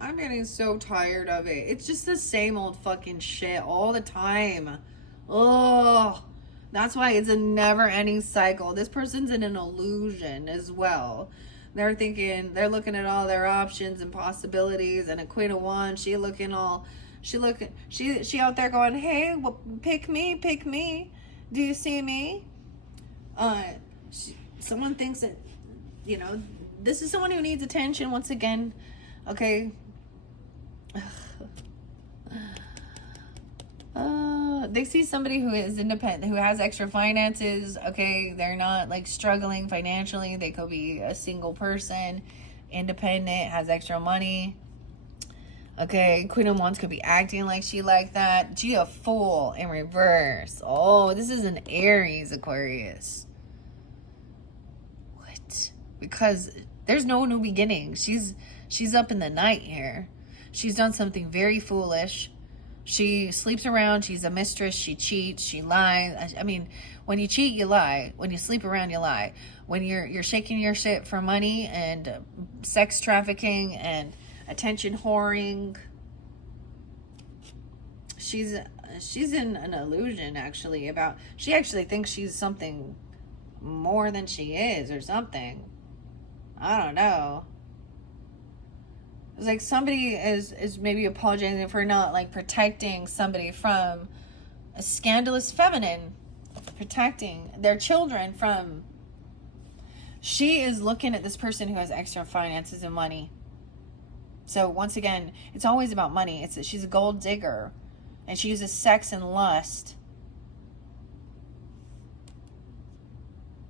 I'm getting so tired of it. It's just the same old fucking shit all the time. Oh, that's why it's a never-ending cycle. This person's in an illusion as well. They're looking at all their options and possibilities, and a Queen of Wands, she out there going, hey, well, pick me. Do you see me? Someone thinks that, this is someone who needs attention once again. Okay. They see somebody who is independent, who has extra finances. Okay, they're not like struggling financially. They could be a single person, independent, has extra money. Okay, Queen of Wands could be acting like she like that. G of Fool in reverse. Oh, this is an Aries, Aquarius. What? Because there's no new beginning. She's up in the night here. She's done something very foolish. She sleeps around. She's a mistress. She cheats. She lies. I mean, when you cheat, you lie. When you sleep around, you lie. When you're shaking your shit for money and sex trafficking and attention whoring, she's in an illusion actually about, she actually thinks she's something more than she is or something. I don't know. It's like somebody is maybe apologizing for not like protecting somebody from a scandalous feminine, protecting their children from. She is looking at this person who has extra finances and money. So once again, it's always about money. She's a gold digger, and she uses sex and lust.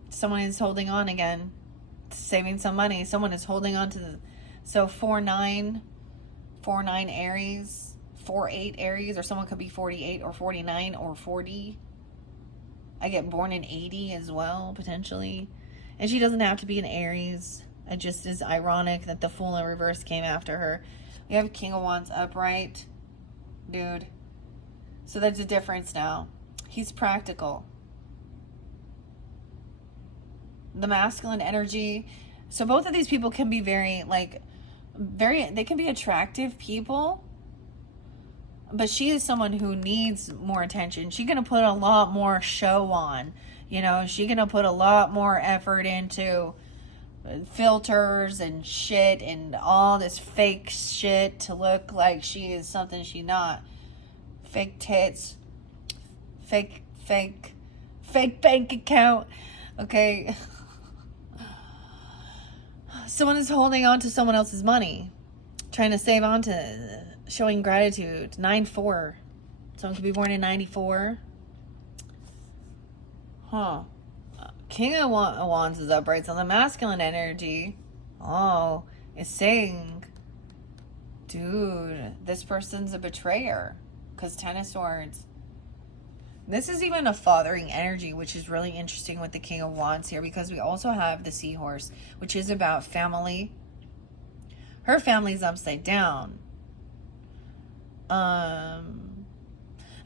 Someone is holding on again, saving some money. Someone is holding on to the. So 4-9 Aries, 4-8 Aries, or someone could be 48 or 49 or 40. I get born in 80 as well, potentially. And she doesn't have to be an Aries. It just is ironic that the Fool in reverse came after her. We have King of Wands upright. Dude. So there's a difference now. He's practical. The masculine energy. So both of these people can be they can be attractive people, but she is someone who needs more attention. She's going to put a lot more show on, she's going to put a lot more effort into filters and shit and all this fake shit to look like she is something she's not. Fake tits, fake bank account. Okay. Someone is holding on to someone else's money, trying to save on to, showing gratitude. 9-4. Someone could be born in 94. Huh. King of Wands is upright. So the masculine energy, is saying, dude, this person's a betrayer. Because 10 of Swords. This is even a fathering energy, which is really interesting with the King of Wands here, because we also have the Seahorse, which is about family. Her family's upside down.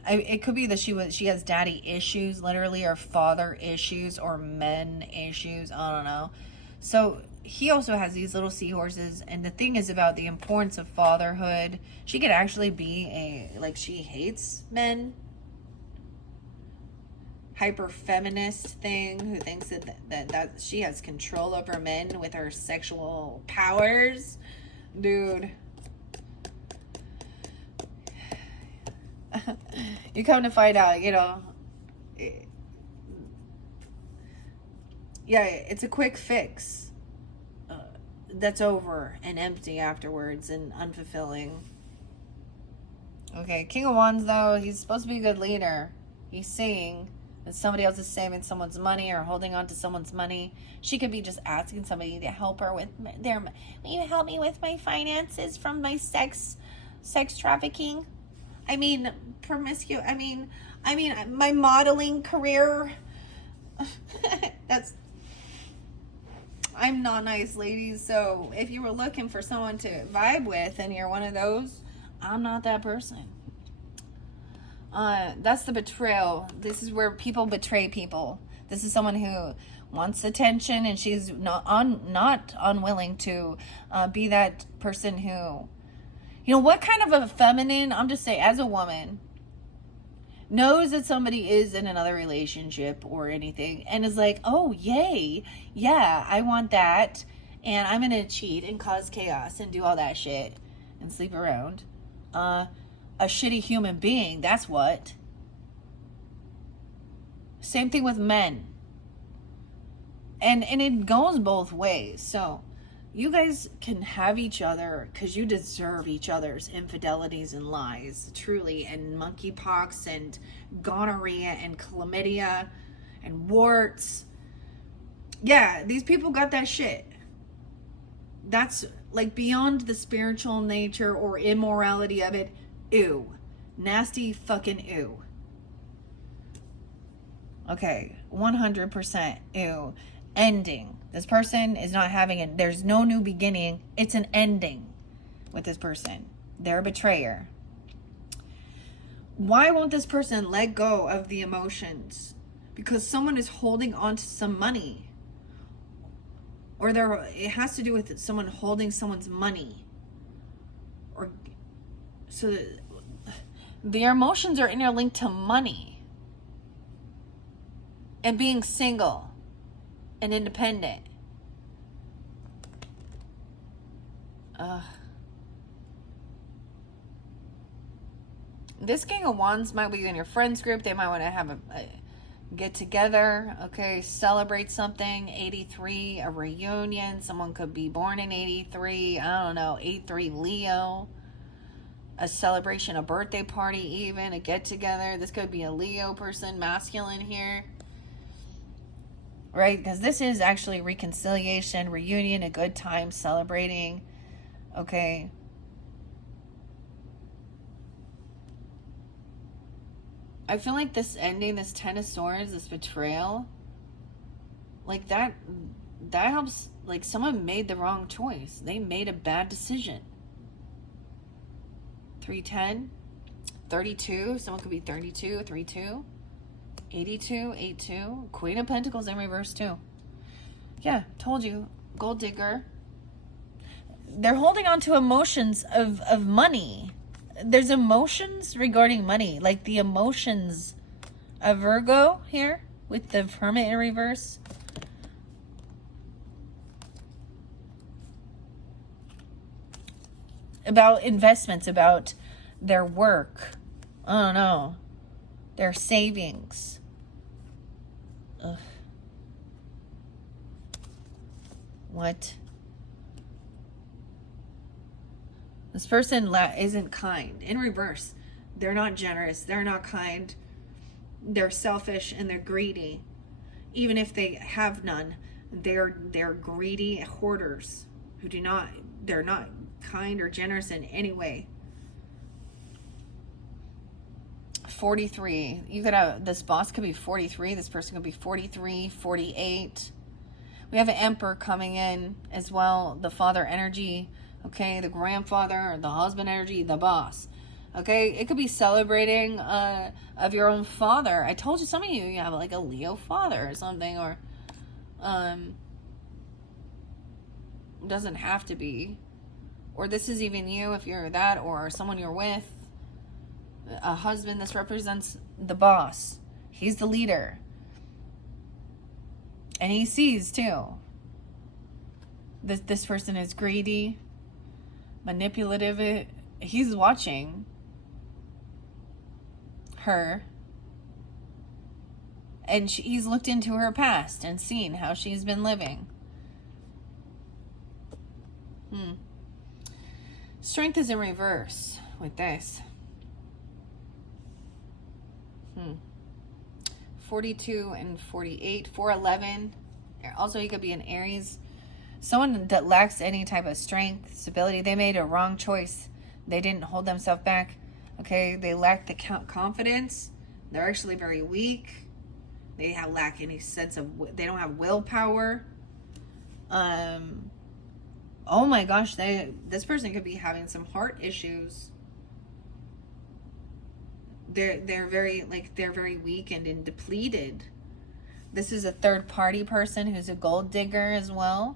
It could be that she has daddy issues, literally, or father issues, or men issues. I don't know. So he also has these little seahorses, and the thing is about the importance of fatherhood. She could actually be she hates men. Hyper feminist thing who thinks that she has control over men with her sexual powers. Dude. You come to find out, it's a quick fix that's over and empty afterwards and unfulfilling. Okay, King of Wands, though, he's supposed to be a good leader. He's saying that somebody else is saving someone's money or holding on to someone's money. She could be just asking somebody to help her with will you help me with my finances from my sex trafficking? I mean, my modeling career. I'm not nice, ladies. So if you were looking for someone to vibe with and you're one of those, I'm not that person. That's the betrayal. This is where people betray people. This is someone who wants attention, and she's not unwilling to be that person who, what kind of a feminine, I'm just saying, as a woman, knows that somebody is in another relationship or anything and is like, oh, yay, yeah, I want that, and I'm gonna cheat and cause chaos and do all that shit and sleep around. A shitty human being, that's what. Same thing with men. And it goes both ways. So You guys can have each other because you deserve each other's infidelities and lies, truly, and monkeypox and gonorrhea and chlamydia and warts. Yeah, these people got that shit. That's like beyond the spiritual nature or immorality of it. Ew. Nasty fucking ew. Okay, 100% ew. Ending. This person is not having it. There's no new beginning. It's an ending with this person. They're a betrayer. Why won't this person let go of the emotions? Because someone is holding on to some money. Or it has to do with someone holding someone's money. Or so their emotions are interlinked to money. And being single and independent. This King of Wands might be in your friends group. They might want to have a get together, okay, celebrate something. 83, a reunion. Someone could be born in 83. I don't know, 83 Leo. A celebration, a birthday party even, a get together. This could be a Leo person, masculine here. Right? Because this is actually reconciliation, reunion, a good time, celebrating. Okay. I feel like this ending, this Ten of Swords, this betrayal, like that helps, like someone made the wrong choice. They made a bad decision. 310, 32, someone could be 32, 32. 82, 82, Queen of Pentacles in reverse too. Yeah, told you, gold digger. They're holding on to emotions of money. There's emotions regarding money, like the emotions of Virgo here with the Hermit in reverse. About investments, about their work. I don't know. Their savings. Ugh. What? This person isn't kind. In reverse, they're not generous. They're not kind. They're selfish and they're greedy. Even if they have none, they're greedy hoarders who they're not kind or generous in any way. 43. This boss could be 43. This person could be 43, 48. We have an Emperor coming in as well. The father energy. Okay, the grandfather, the husband energy, the boss. Okay, it could be celebrating of your own father. I told you, some of you have like a Leo father or something, or doesn't have to be. Or this is even you if you're that, or someone you're with. A husband, this represents the boss. He's the leader. And he sees too. This person is greedy, manipulative. He's watching her. And he's looked into her past and seen how she's been living. Strength is in reverse with this. 42 and 48, 411. Also, you could be an Aries. Someone that lacks any type of strength, stability. They made a wrong choice. They didn't hold themselves back. Okay, they lack the confidence. They're actually very weak. They lack any sense of. They don't have willpower. Oh my gosh, this person could be having some heart issues. They're very weak and depleted. This is a third party person who's a gold digger as well.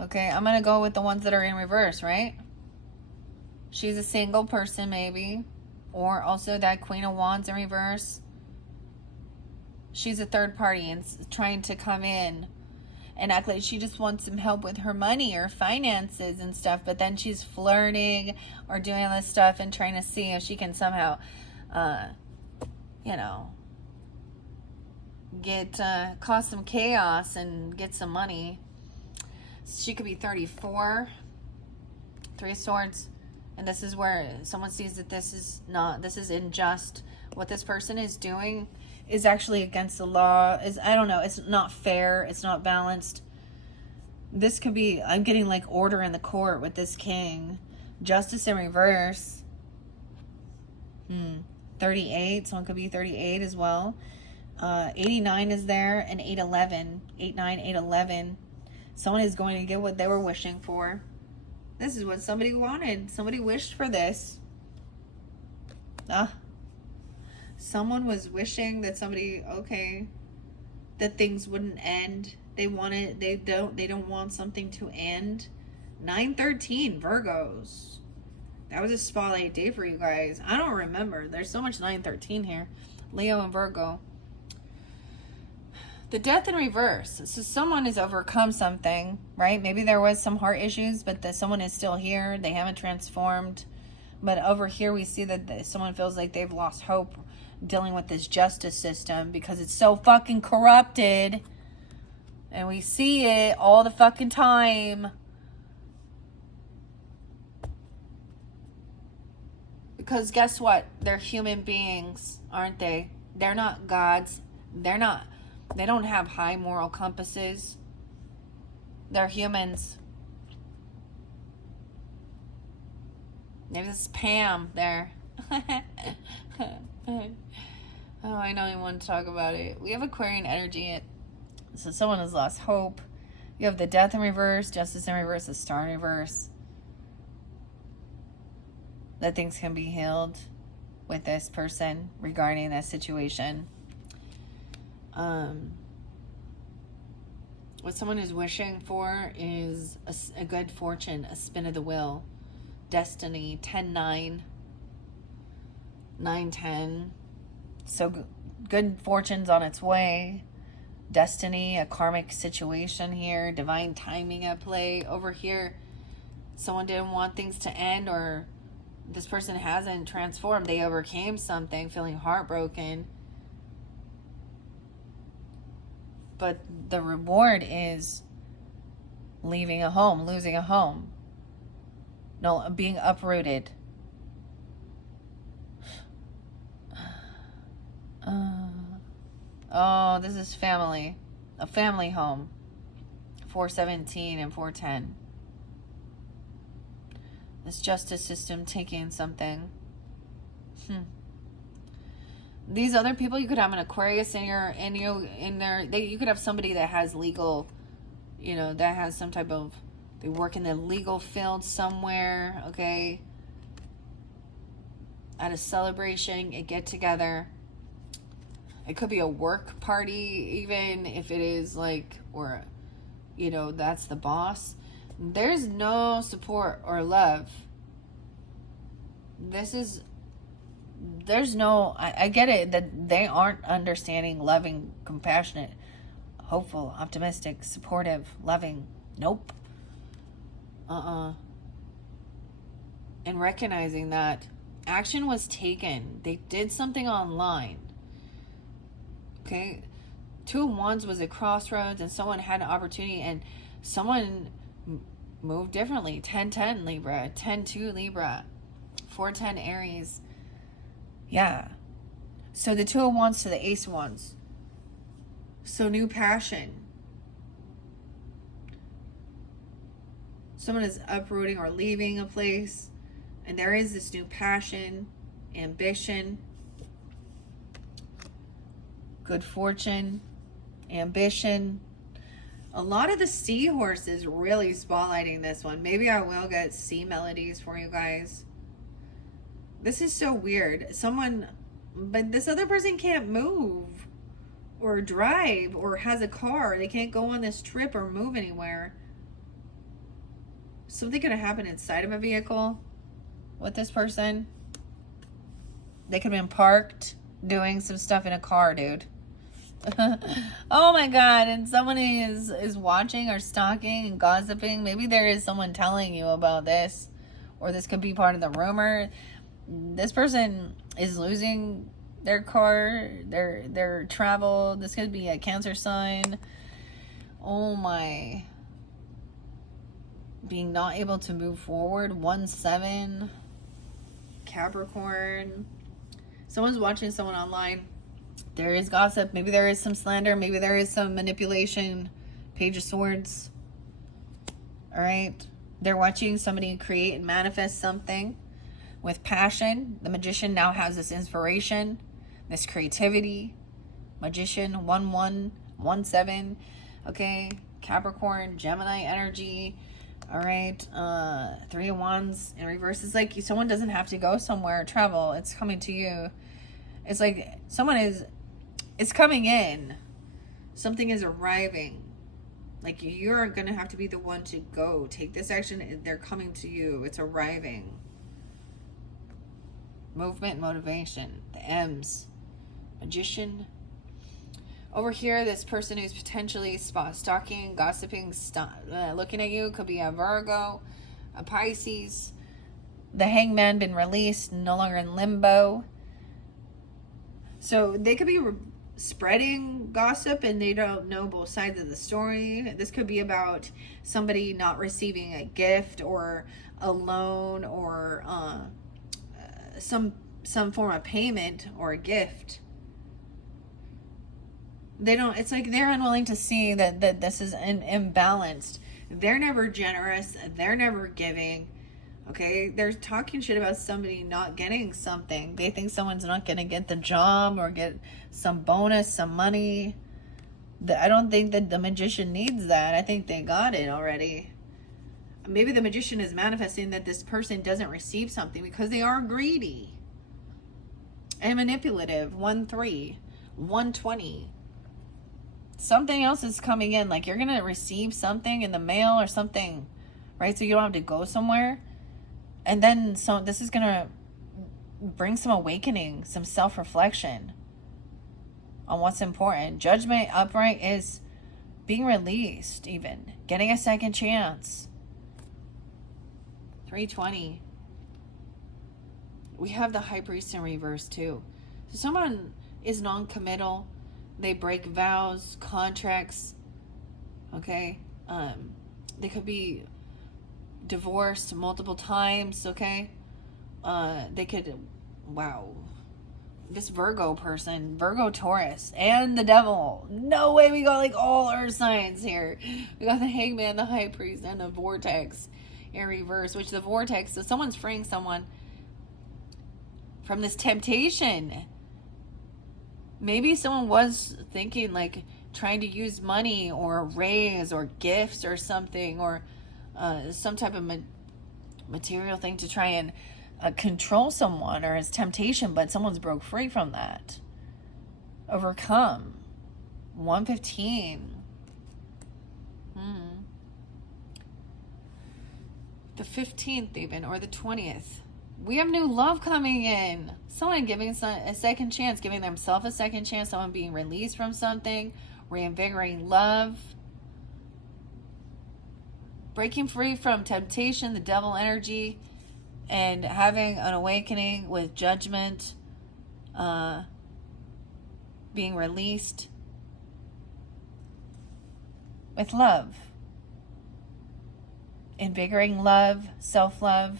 Okay, I'm gonna go with the ones that are in reverse, right? She's a single person maybe, or also that Queen of Wands in reverse. She's a third party and trying to come in and act like she just wants some help with her money or finances and stuff, but then she's flirting or doing all this stuff and trying to see if she can somehow, cause some chaos and get some money. She could be 34. Three of Swords. And this is where someone sees that this is unjust. What this person is doing is actually against the law. I don't know, it's not fair. It's not balanced. This could be, I'm getting like order in the court with this king. Justice in reverse. 38, someone could be 38 as well. 89 is there, and 811. 89, 811. Someone is going to get what they were wishing for. This is what somebody wanted. Somebody wished for this. Someone was wishing that that things wouldn't end. They don't want something to end. 9/13, Virgos. That was a spotlight day for you guys. I don't remember. There's so much 9/13 here. Leo and Virgo. The Death in reverse. So someone has overcome something, right? Maybe there was some heart issues, but someone is still here. They haven't transformed. But over here we see that someone feels like they've lost hope dealing with this justice system because it's so fucking corrupted. And we see it all the fucking time. Because guess what? They're human beings, aren't they? They're not gods. They don't have high moral compasses. They're humans. There's this Pam there. Oh, I don't even want to talk about it. We have Aquarian energy. So someone has lost hope. You have the Death in reverse, Justice in reverse, the Star in reverse. That things can be healed with this person regarding this situation. What someone is wishing for is a good fortune, a spin of the wheel, destiny, 10-9, 9-10. So good fortune's on its way. Destiny, a karmic situation here, divine timing at play. Over here, someone didn't want things to end, or this person hasn't transformed. They overcame something, feeling heartbroken. But the reward is leaving a home, losing a home. No, being uprooted. Oh, this is family. A family home. 417 and 410. This justice system taking something. These other people, you could have an Aquarius in there. You could have somebody that has legal, that has some type of, they work in the legal field somewhere, okay? At a celebration, a get together. It could be a work party, even if it is or, that's the boss. There's no support or love. There's no, I get it that they aren't understanding, loving, compassionate, hopeful, optimistic, supportive, loving. Nope. And recognizing that action was taken. They did something online. Okay? 2 of Wands was at crossroads, and someone had an opportunity, and someone moved differently. 10-10 Libra, 10-2 Libra, 4-10 Aries. Yeah. So the 2 of Wands to the Ace of Wands. So new passion. Someone is uprooting or leaving a place, and there is this new passion, ambition, good fortune, ambition. A lot of the seahorses really spotlighting this one. Maybe I will get sea melodies for you guys. This is so weird. But this other person can't move or drive or has a car. They can't go on this trip or move anywhere. Something could have happened inside of a vehicle with this person. They could have been parked doing some stuff in a car, dude. Oh my God. And someone is watching or stalking and gossiping. Maybe there is someone telling you about this, or this could be part of the rumor. This person is losing their car, their travel. This could be a Cancer sign. Oh my. being not able to move forward. 1-7, Capricorn. Someone's watching someone online. There is gossip. Maybe there is some slander. Maybe there is some manipulation. Page of Swords. All right. They're watching somebody create and manifest something with passion. The Magician now has this inspiration, this creativity. Magician, 1-1, 1-7. Okay. Capricorn, Gemini energy. All right. 3 of Wands in reverse. It's like someone doesn't have to go somewhere, travel. It's coming to you. It's like it's coming in. Something is arriving. Like you're going to have to be the one to go. Take this action. They're coming to you. It's arriving. Movement, motivation. The M's. Magician. Over here, this person who's potentially stalking, gossiping, looking at you could be a Virgo, a Pisces. The Hangman been released, no longer in limbo. So they could be spreading gossip and they don't know both sides of the story. This could be about somebody not receiving a gift or a loan or some form of payment or a gift. They don't, it's like they're unwilling to see that this is imbalanced. They're never generous. They're never giving. Okay. They're talking shit about somebody not getting something. They think someone's not going to get the job or get some bonus, some money. I don't think that the Magician needs that. I think they got it already. Maybe the Magician is manifesting that this person doesn't receive something because they are greedy and manipulative. 1-3, 120. Something else is coming in, like you're going to receive something in the mail or something, right? So you don't have to go somewhere. And then this is going to bring some awakening, some self-reflection on what's important. Judgment upright is being released, even getting a second chance. 320. We have the High Priest in reverse too. So someone is non-committal. They break vows, contracts, okay? They could be divorced multiple times, okay? They could, wow. This Virgo person, Virgo, Taurus, and the Devil. No way, we got like all our signs here. We got the Hangman, the High Priest, and the Vortex in reverse, which the Vortex, so someone's freeing someone from this temptation. Maybe someone was thinking like trying to use money or a raise or gifts or something or some type of material thing to try and control someone or as temptation, but someone's broke free from that. Overcome. 115. The 15th even, or the 20th. We have new love coming in. Someone giving a second chance, giving themselves a second chance. Someone being released from something. Reinvigorating love. Breaking free from temptation, the devil energy. And having an awakening with judgment. Being released. With love. Invigorating love, self-love.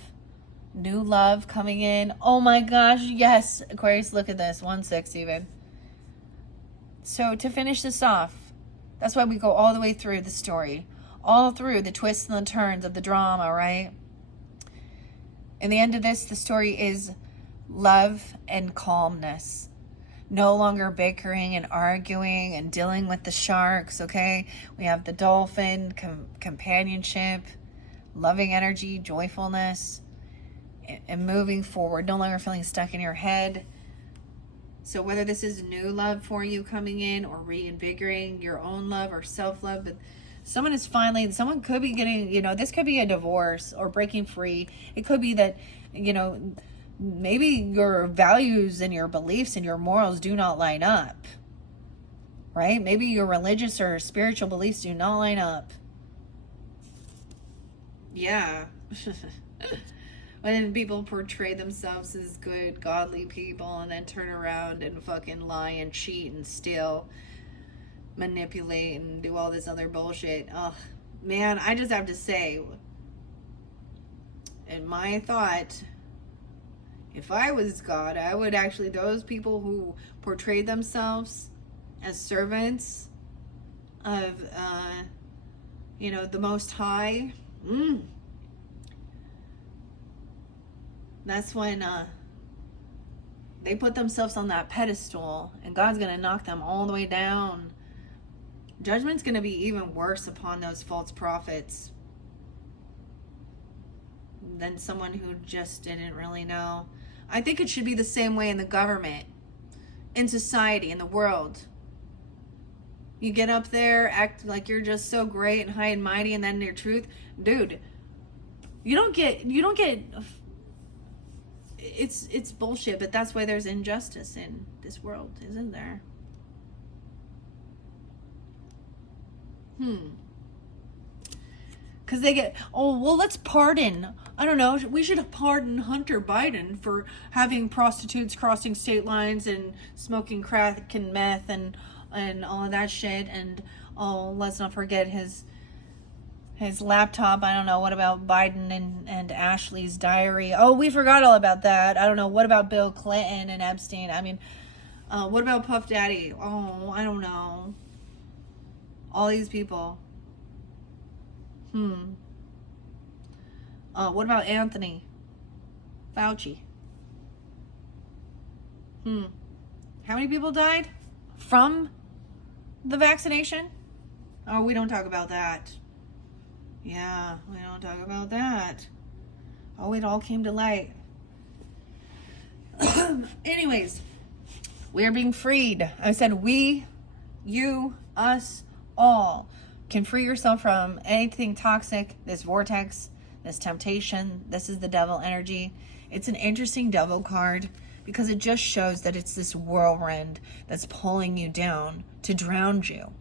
New love coming in. Oh my gosh, yes. Aquarius, look at this. 1-6 even. So to finish this off, that's why we go all the way through the story. All through the twists and the turns of the drama, right? In the end of this, the story is love and calmness. No longer bickering and arguing and dealing with the sharks, okay? We have the dolphin, companionship, loving energy, joyfulness, and moving forward, no longer feeling stuck in your head. So whether this is new love for you coming in or reinvigorating your own love or self-love, but someone could be getting, this could be a divorce or breaking free. It could be that, maybe your values and your beliefs and your morals do not line up, right? Maybe your religious or spiritual beliefs do not line up. Yeah. When people portray themselves as good, godly people and then turn around and fucking lie and cheat and steal, manipulate and do all this other bullshit. Oh, man, I just have to say, And my thought, if I was God, I would actually, those people who portray themselves as servants of, you know, the Most High, that's when they put themselves on that pedestal, and God's going to knock them all the way down. Judgment's going to be even worse upon those false prophets than someone who just didn't really know. I think it should be the same way in the government, in society, in the world. You get up there, act like you're just so great and high and mighty, and then your truth, dude, you don't get it's bullshit, but that's why there's injustice in this world, isn't there? Because they get, oh, well, let's pardon. I don't know. We should pardon Hunter Biden for having prostitutes crossing state lines and smoking crack and meth and all of that shit. And, oh, let's not forget his laptop. I don't know. What about Biden and Ashley's diary? Oh, we forgot all about that. I don't know. What about Bill Clinton and Epstein? I mean, what about Puff Daddy? Oh, I don't know. All these people. What about Anthony Fauci? How many people died from the vaccination? Oh, we don't talk about that. Yeah, we don't talk about that. Oh, it all came to light. Anyways, we are being freed. I said we, you, us, all can free yourself from anything toxic, this vortex, this temptation. This is the devil energy. It's an interesting devil card because it just shows that it's this whirlwind that's pulling you down to drown you.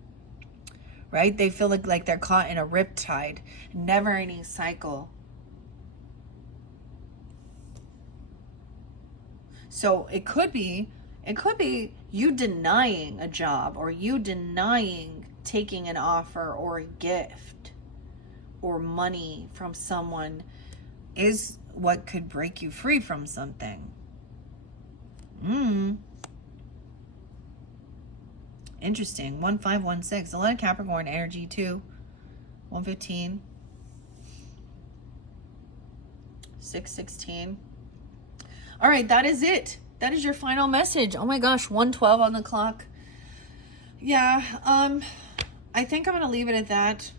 Right? They feel like they're caught in a riptide, never-ending cycle. So it could be you denying a job, or you denying taking an offer or a gift or money from someone is what could break you free from something. Interesting. 1516. A lot of Capricorn energy too. 115. 616. All right, that is it. That is your final message. Oh my gosh, 112 on the clock. Yeah, I think I'm going to leave it at that.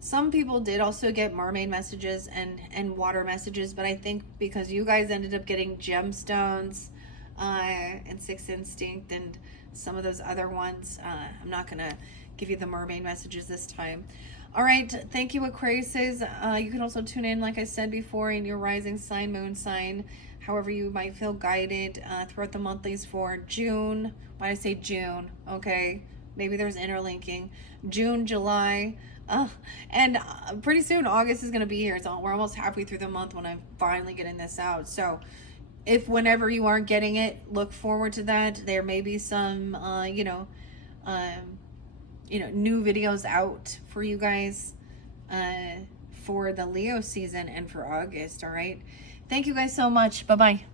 Some people did also get mermaid messages and water messages, but I think because you guys ended up getting gemstones and Sixth Instinct and some of those other ones, I'm not going to give you the mermaid messages this time. All right, thank you, Aquariuses. You can also tune in, like I said before, in your rising sign, moon sign, however you might feel guided throughout the monthlies for June. Why did I say June? Okay, maybe there's interlinking. June, July, and pretty soon August is going to be here. We're almost halfway through the month when I'm finally getting this out. So if whenever you aren't getting it, look forward to that. There may be some, new videos out for you guys for the Leo season and for August. All right. Thank you guys so much. Bye-bye.